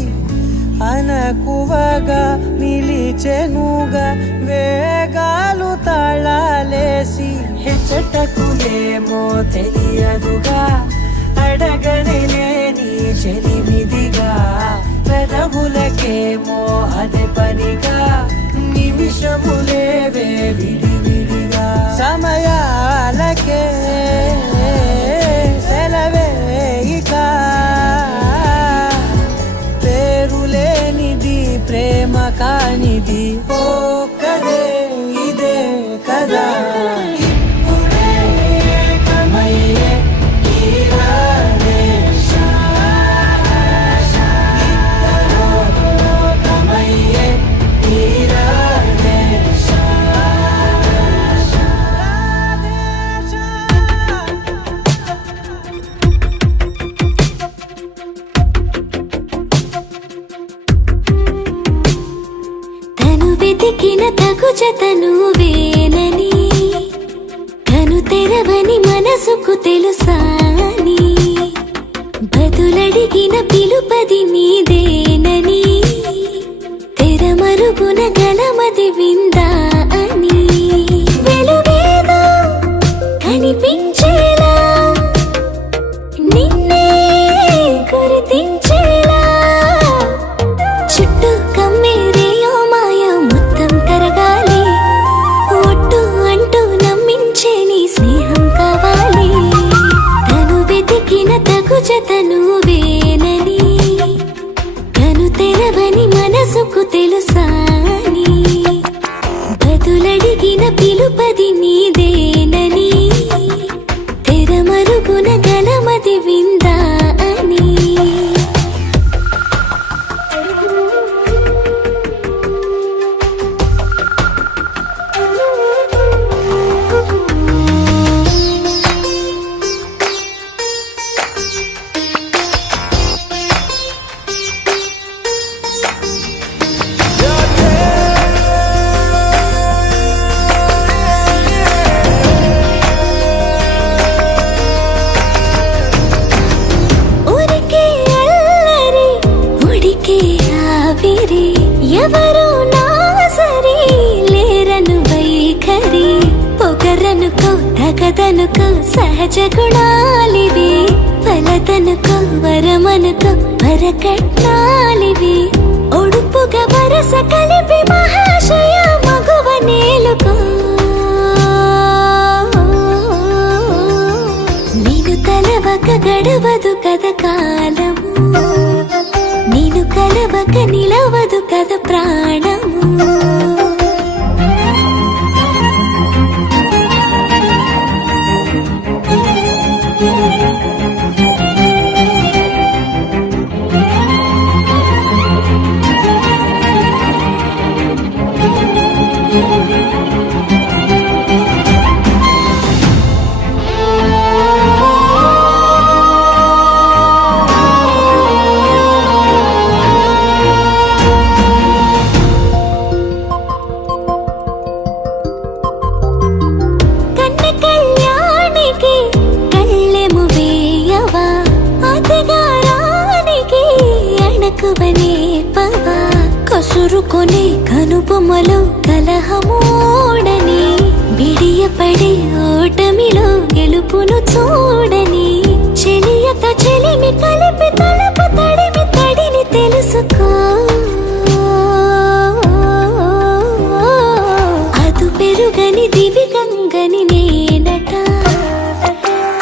అనకువగా నిలిచెనుగా వేగాలు తాళాలేసి హెచ్చటకులేమో తెలియదుగా అడగనే లేని చెలిమిదిగా పెదవులకేమో అదే పనిగా నిమిషములేవే విడివిడిగా సమయాలకే సెలవే ఇక పేరులేనిది ప్రేమ కానిది ఓ కదే ఇదే కదా ఇప్పుడే కమయ్యే ఈరానే కమయ్యే ఈరానే తను వెతికిన తగు జతను వేనని తను తెరవని మనసుకు తెలుసాని బదులడిగిన పిలుపది నీదేనని తెరమరుగున గలమది విందా అని వెలుగేదో కనిపించేలా నిన్నే గుర్తించేలా చుట్టూ కమ్మేరేయో మాయ మొత్తం కరగాలి ఒట్టు అంటూ నమ్మించే నీ స్నేహం కావాలి తను వెతికిన తగు జతను వేనని తను తెరవని మనసుకు తెలుసాని బదులడిగిన పిలుపది నీదేనని తెరమరుగున గలమది విందా అని ఊరికే అల్లరి ఉడికే ఆవిరి ఎవరు నా సరి లేరను వైఖరి పొగరనుకో తగదనుకో సహజ గుణాలివి ఫలతనుకో వరమనుకో వరకట్నాలివి ఒడుపుగా వరస కలిపి మహాశయ మగువ నేలుకో నేను తలవక గడవదు కథ కాలము నేను కలవక నిలవదు కథ ప్రాణము కన్న కళ్యాణికి కళ్ళెము వేయవా అతగారానికి అణకువనే పవా కసురుకొనే కనుబొమ్మలో కలహమూడని బిడియపడే ఓటమిలో గెలుపును చూడని చెలియత చెలిమి కలిపి తలపు తడిమి తడిని తెలుసుకో అదు పెరుగని దివి గంగని నేనట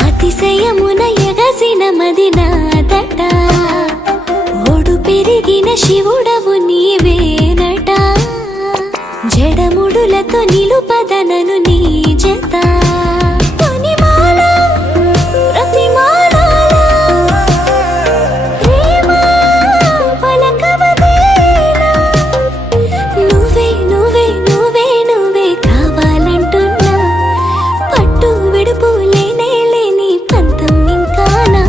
అతిశయమున ఎగసిన మది నాదట ఒడు పెరిగిన శివుడవు నీవేనట జడముడులతో నిలుపదనను నీ జత తొనిమాల ప్రతిమాల ప్రేమ పలకవదేనా నువ్వే నువ్వే నువ్వే నువ్వే కావాలంటున్నా పట్టు విడుపు లేనే లేని పంతం ఇంకానా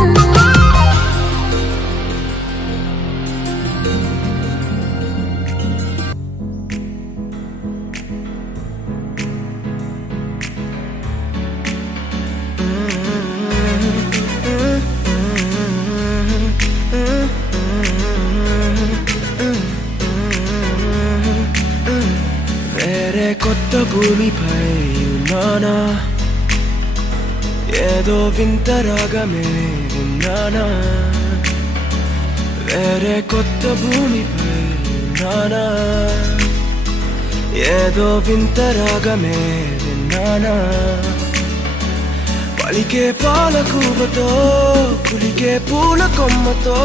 వేరే కొత్త భూమిపై ఉన్నానా, ఏదో వింత రాగమే విన్నానా. వేరే కొత్త భూమిపై ఉన్నానా, ఏదో వింత రాగమే విన్నానా. పలికే పాలకూవతో కులికే పూల కొమ్మతో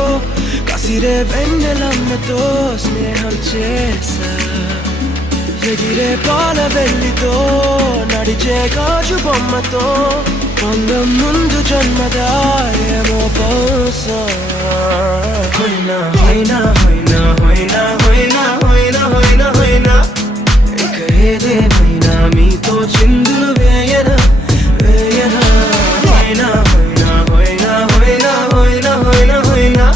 కసిరే వెన్నెలమ్మతో స్నేహం చేసా. ఎగిరే పాల వెల్లితో నడిచే గాజు బొమ్మతో అందం ముందు జన్మదా ఏమో బహుశా. హోయినా హోయినా హోయినా హోయినా హోయినా హోయినా హోయినా హోయినా ఇక ఏదేమైనా మీతో చిందులు వేయనా వేయనా. హోయినా హోయినా హోయినా హోయినా హోయినా హోయినా హోయినా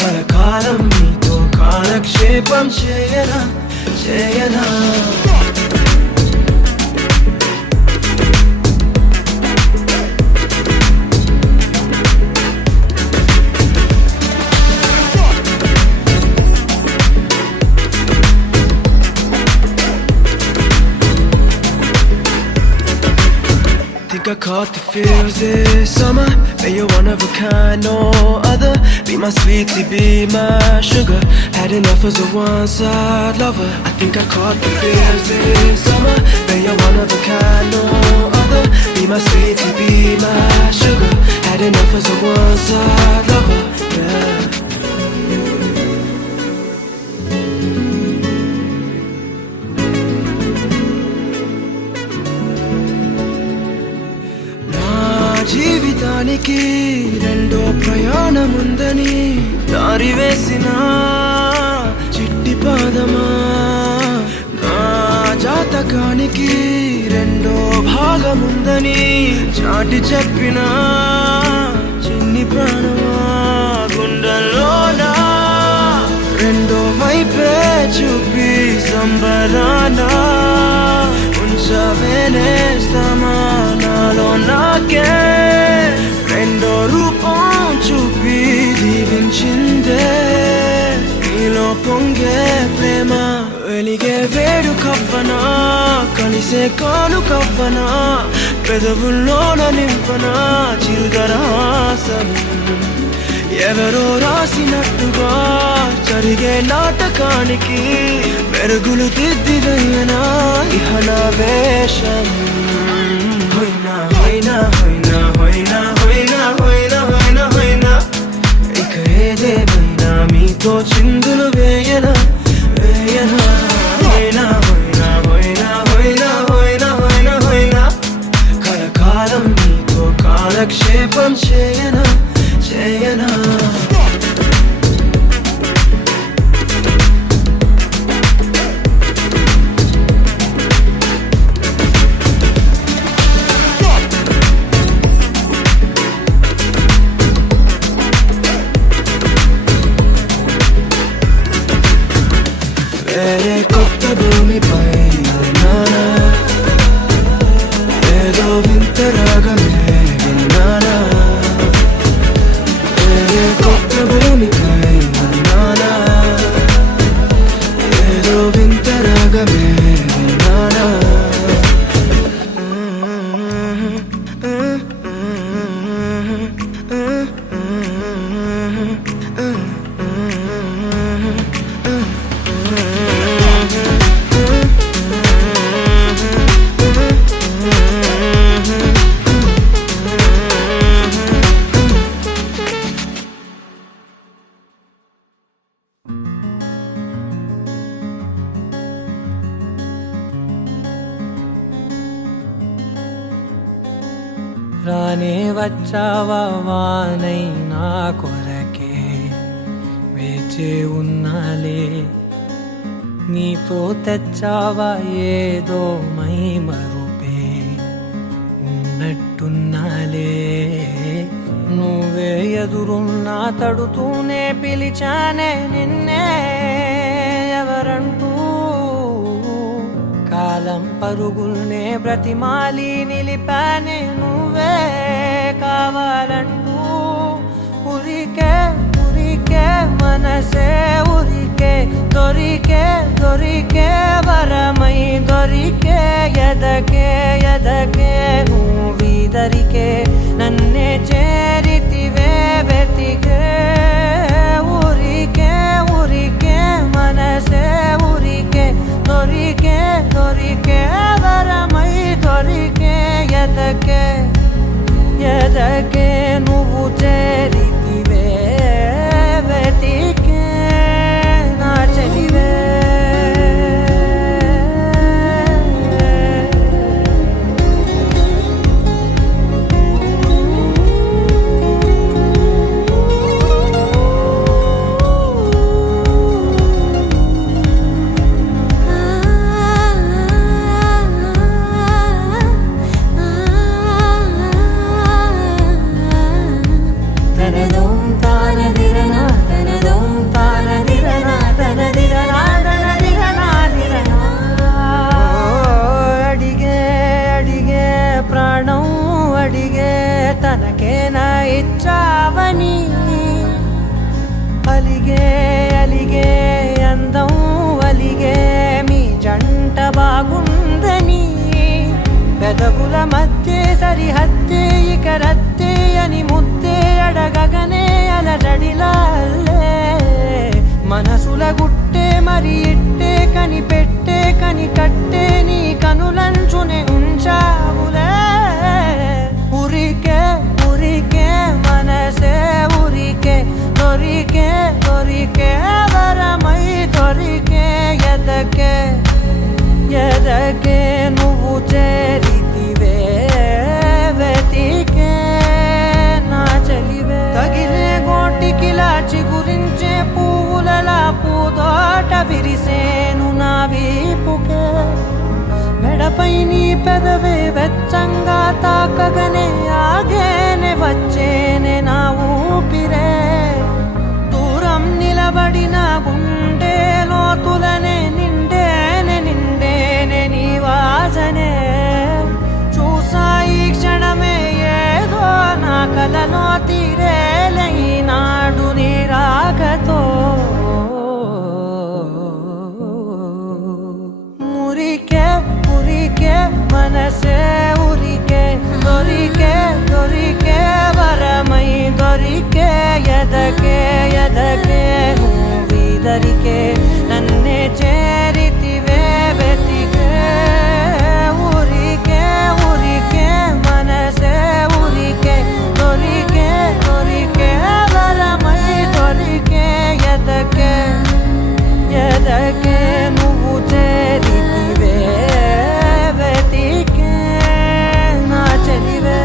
కలకాలం మీతో కాలక్షేపం చేయనా చేయనా. I caught the feels this summer. Man, you're one of a kind, no other. Be my sweetie, be my sugar. Had enough as a one-side lover. I think I caught the feels this summer. Man, you're one of a kind, no other. Be my sweetie, be my sugar. Had enough as a one-side lover. Yeah. జీవితానికి రెండో ప్రయాణముందని దారి వేసిన చిట్టి పాదమా. నా జాతకానికి రెండో భాగముందని చాటి చెప్పిన చిన్ని ప్రాణమా. గుండెల్లోనా రెండో వైపే చూపి సంబరానా ఉంచవేనేస్తామా. నాలో నాకే రెండో రూపం చూపి దీవించిందే నీలో పొంగే ప్రేమ. వెలిగే వేడు కవ్వనా కలిసే కాను కవ్వనా పెదవుల్లోన నింపనా చిరుదరాసం. ఎవరో రాసినట్టుగా జరిగే నాటకానికి మెరుగులు దిద్దివయ్యనా ఇహ నా వేషం. హోయినా హోయినా హోయినా హోయినా హోయినా హోయినా హోయినా హోయినా ఇక ఏదేమైనా మీతో చిందులు వేయనా వేయనా. హోయినా హోయినా హోయినా హోయినా హోయినా హోయినా హోయినా కలకాలం మీతో కాలక్షేపం చేయనా చేయనా. వేరే కొత్త భూమిపై ఉన్నానా, ఏదో వింత రాగమే విన్నానా. వేరే కొత్త భూమిపై ఉన్నానా, ఏదో వింత రాగమే విన్నానా. రానే వచ్చావా వానై నా కొరకే వేచే ఉన్నాలే. నీతో తెచ్చావా ఏదో మై మరుపే ఉన్నట్టున్నాలే. నువ్వే ఎదురున్నా తడుతూనే పిలిచానే నిన్నే ఎవరంటూ. కాలం పరుగుల్నే బ్రతిమాలి నిలిపానే నువ్వే కావాలంటూ. ఉరికే ఉరికే మనసే ఉరికే దొరికే దొరికే వరమై దొరి ದರಿಕೆ ನನ್ನೇ ಚೇರಿತಿವೆ ಬೆತಿಗೆ ಊರಿಕೆ ಊರಿಕೆ ಮನಸೆ ಊರಿಕೆ ದೊರಿಕೆ ದೊರಿಕೆ ಅವರ ಮೈ ದೊರಿಕೆ ಎದಕ್ಕೆ ಎದಕ್ಕೆ నువ్వు చేరితివే వెతికే నా చెలివే తనకేనా ఇచ్చావని అలిగే అలిగే అందం అలిగే మీ జంట బాగుందని పెదవుల మధ్య సరిహద్దే ఇక రద్దే అని ముద్దే అడగగనే అలజడిలా అల్లే మనసుల గుట్టే మరి ఇట్టే కనిపెట్టే కని కట్టే నీ కనులంచునే ఉంచావులే ఊరికే ఊరికే మనసే ఊరికే దొరికే దొరికే వరమై దొరికే ఎదకే ఎదకే నువ్వు చేరితివే వెతికే నా చెలివే తగిలే గోటికిలా చిగురించే పువ్వులలా పూదోట విరిసేను నా వీపుకే మెడపై నీ పెదవే వెచ్చంగా తాకగనే ఆగేనే వచ్చేనే నా ఊపిరే దూరం నిలబడిన గుండె లోతులనే నిండేనే నిండేనే నీ వాసనే చూసా ఈ క్షణమే ఏదో నా కలలో తీరేలే ఈనాడు నీ రాకతో మురికే మురికే మనసే ఊరికే దొరికే దొరికే వరమై దొరికే ఎదకే ఎదకే నువ్విదరికే నన్నే చేరితివే వెతికే ఊరికే ఊరికే మనసే ఊరికే దొరికే దొరికే వరమై దొరికే ఎదకే ఎదకే నువ్వు చేరితివే వెతికే నా చెలివే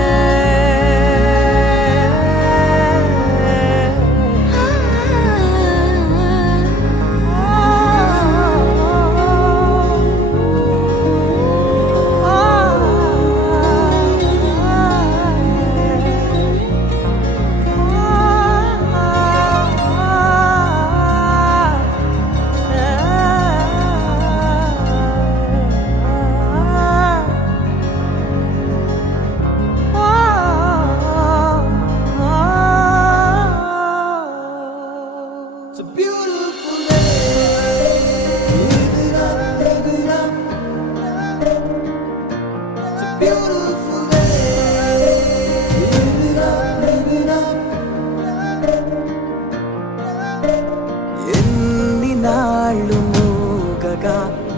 ఎన్ని నాళ్ళు మూగగా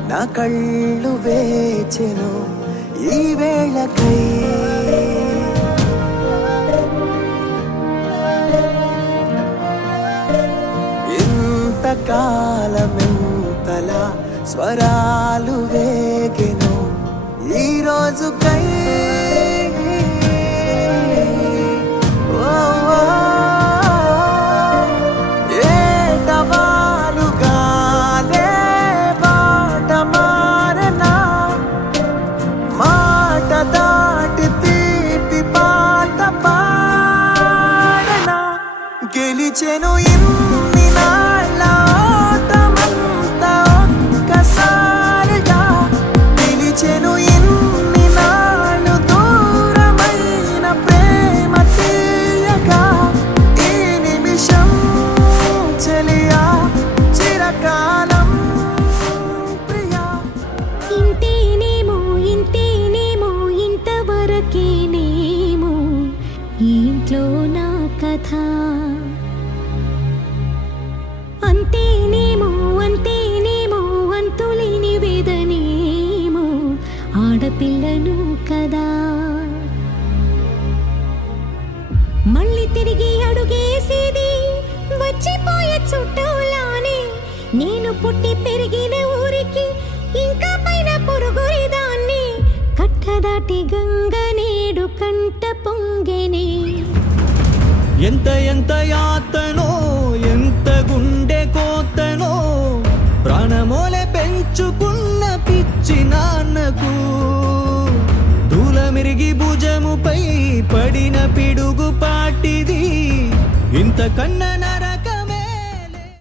నా కళ్ళు వేచెను ఈ వేళకై ఇంతకాలమెంతలా స్వరాలు వేగెను ఈ రోజుకై గెలిచెను ఇన్ని నాళ్ళ ఓటమంతా ఒక్కసారిగా గెలిచెను ఇన్ని నాళ్ళు దూరమైన ప్రేమ తీయగా ఈ నిమిషం చెలియా చిరకాలం ప్రియా ఇంతేనేమో ఇంతవరకేనేమో పిల్లను కదా. మళ్ళీ తిరిగి అడుగేసేది వచ్చిపోయే చుట్టూలానే. నేను పుట్టి పెరిగిన ఊరికి ఇంకా పైన పొరుగురిదాన్ని. కట్టదాటి గంగ నేడు కంట పొంగెనే. ఎంత ఎంత యాతనో ఎంత గుండె కోతనో ప్రాణమోలే పెంచుకున్న పిచ్చి నాన్నకు దూలమిరిగి భుజముపై పడిన పిడుగు పాటిది ఇంతకన్నా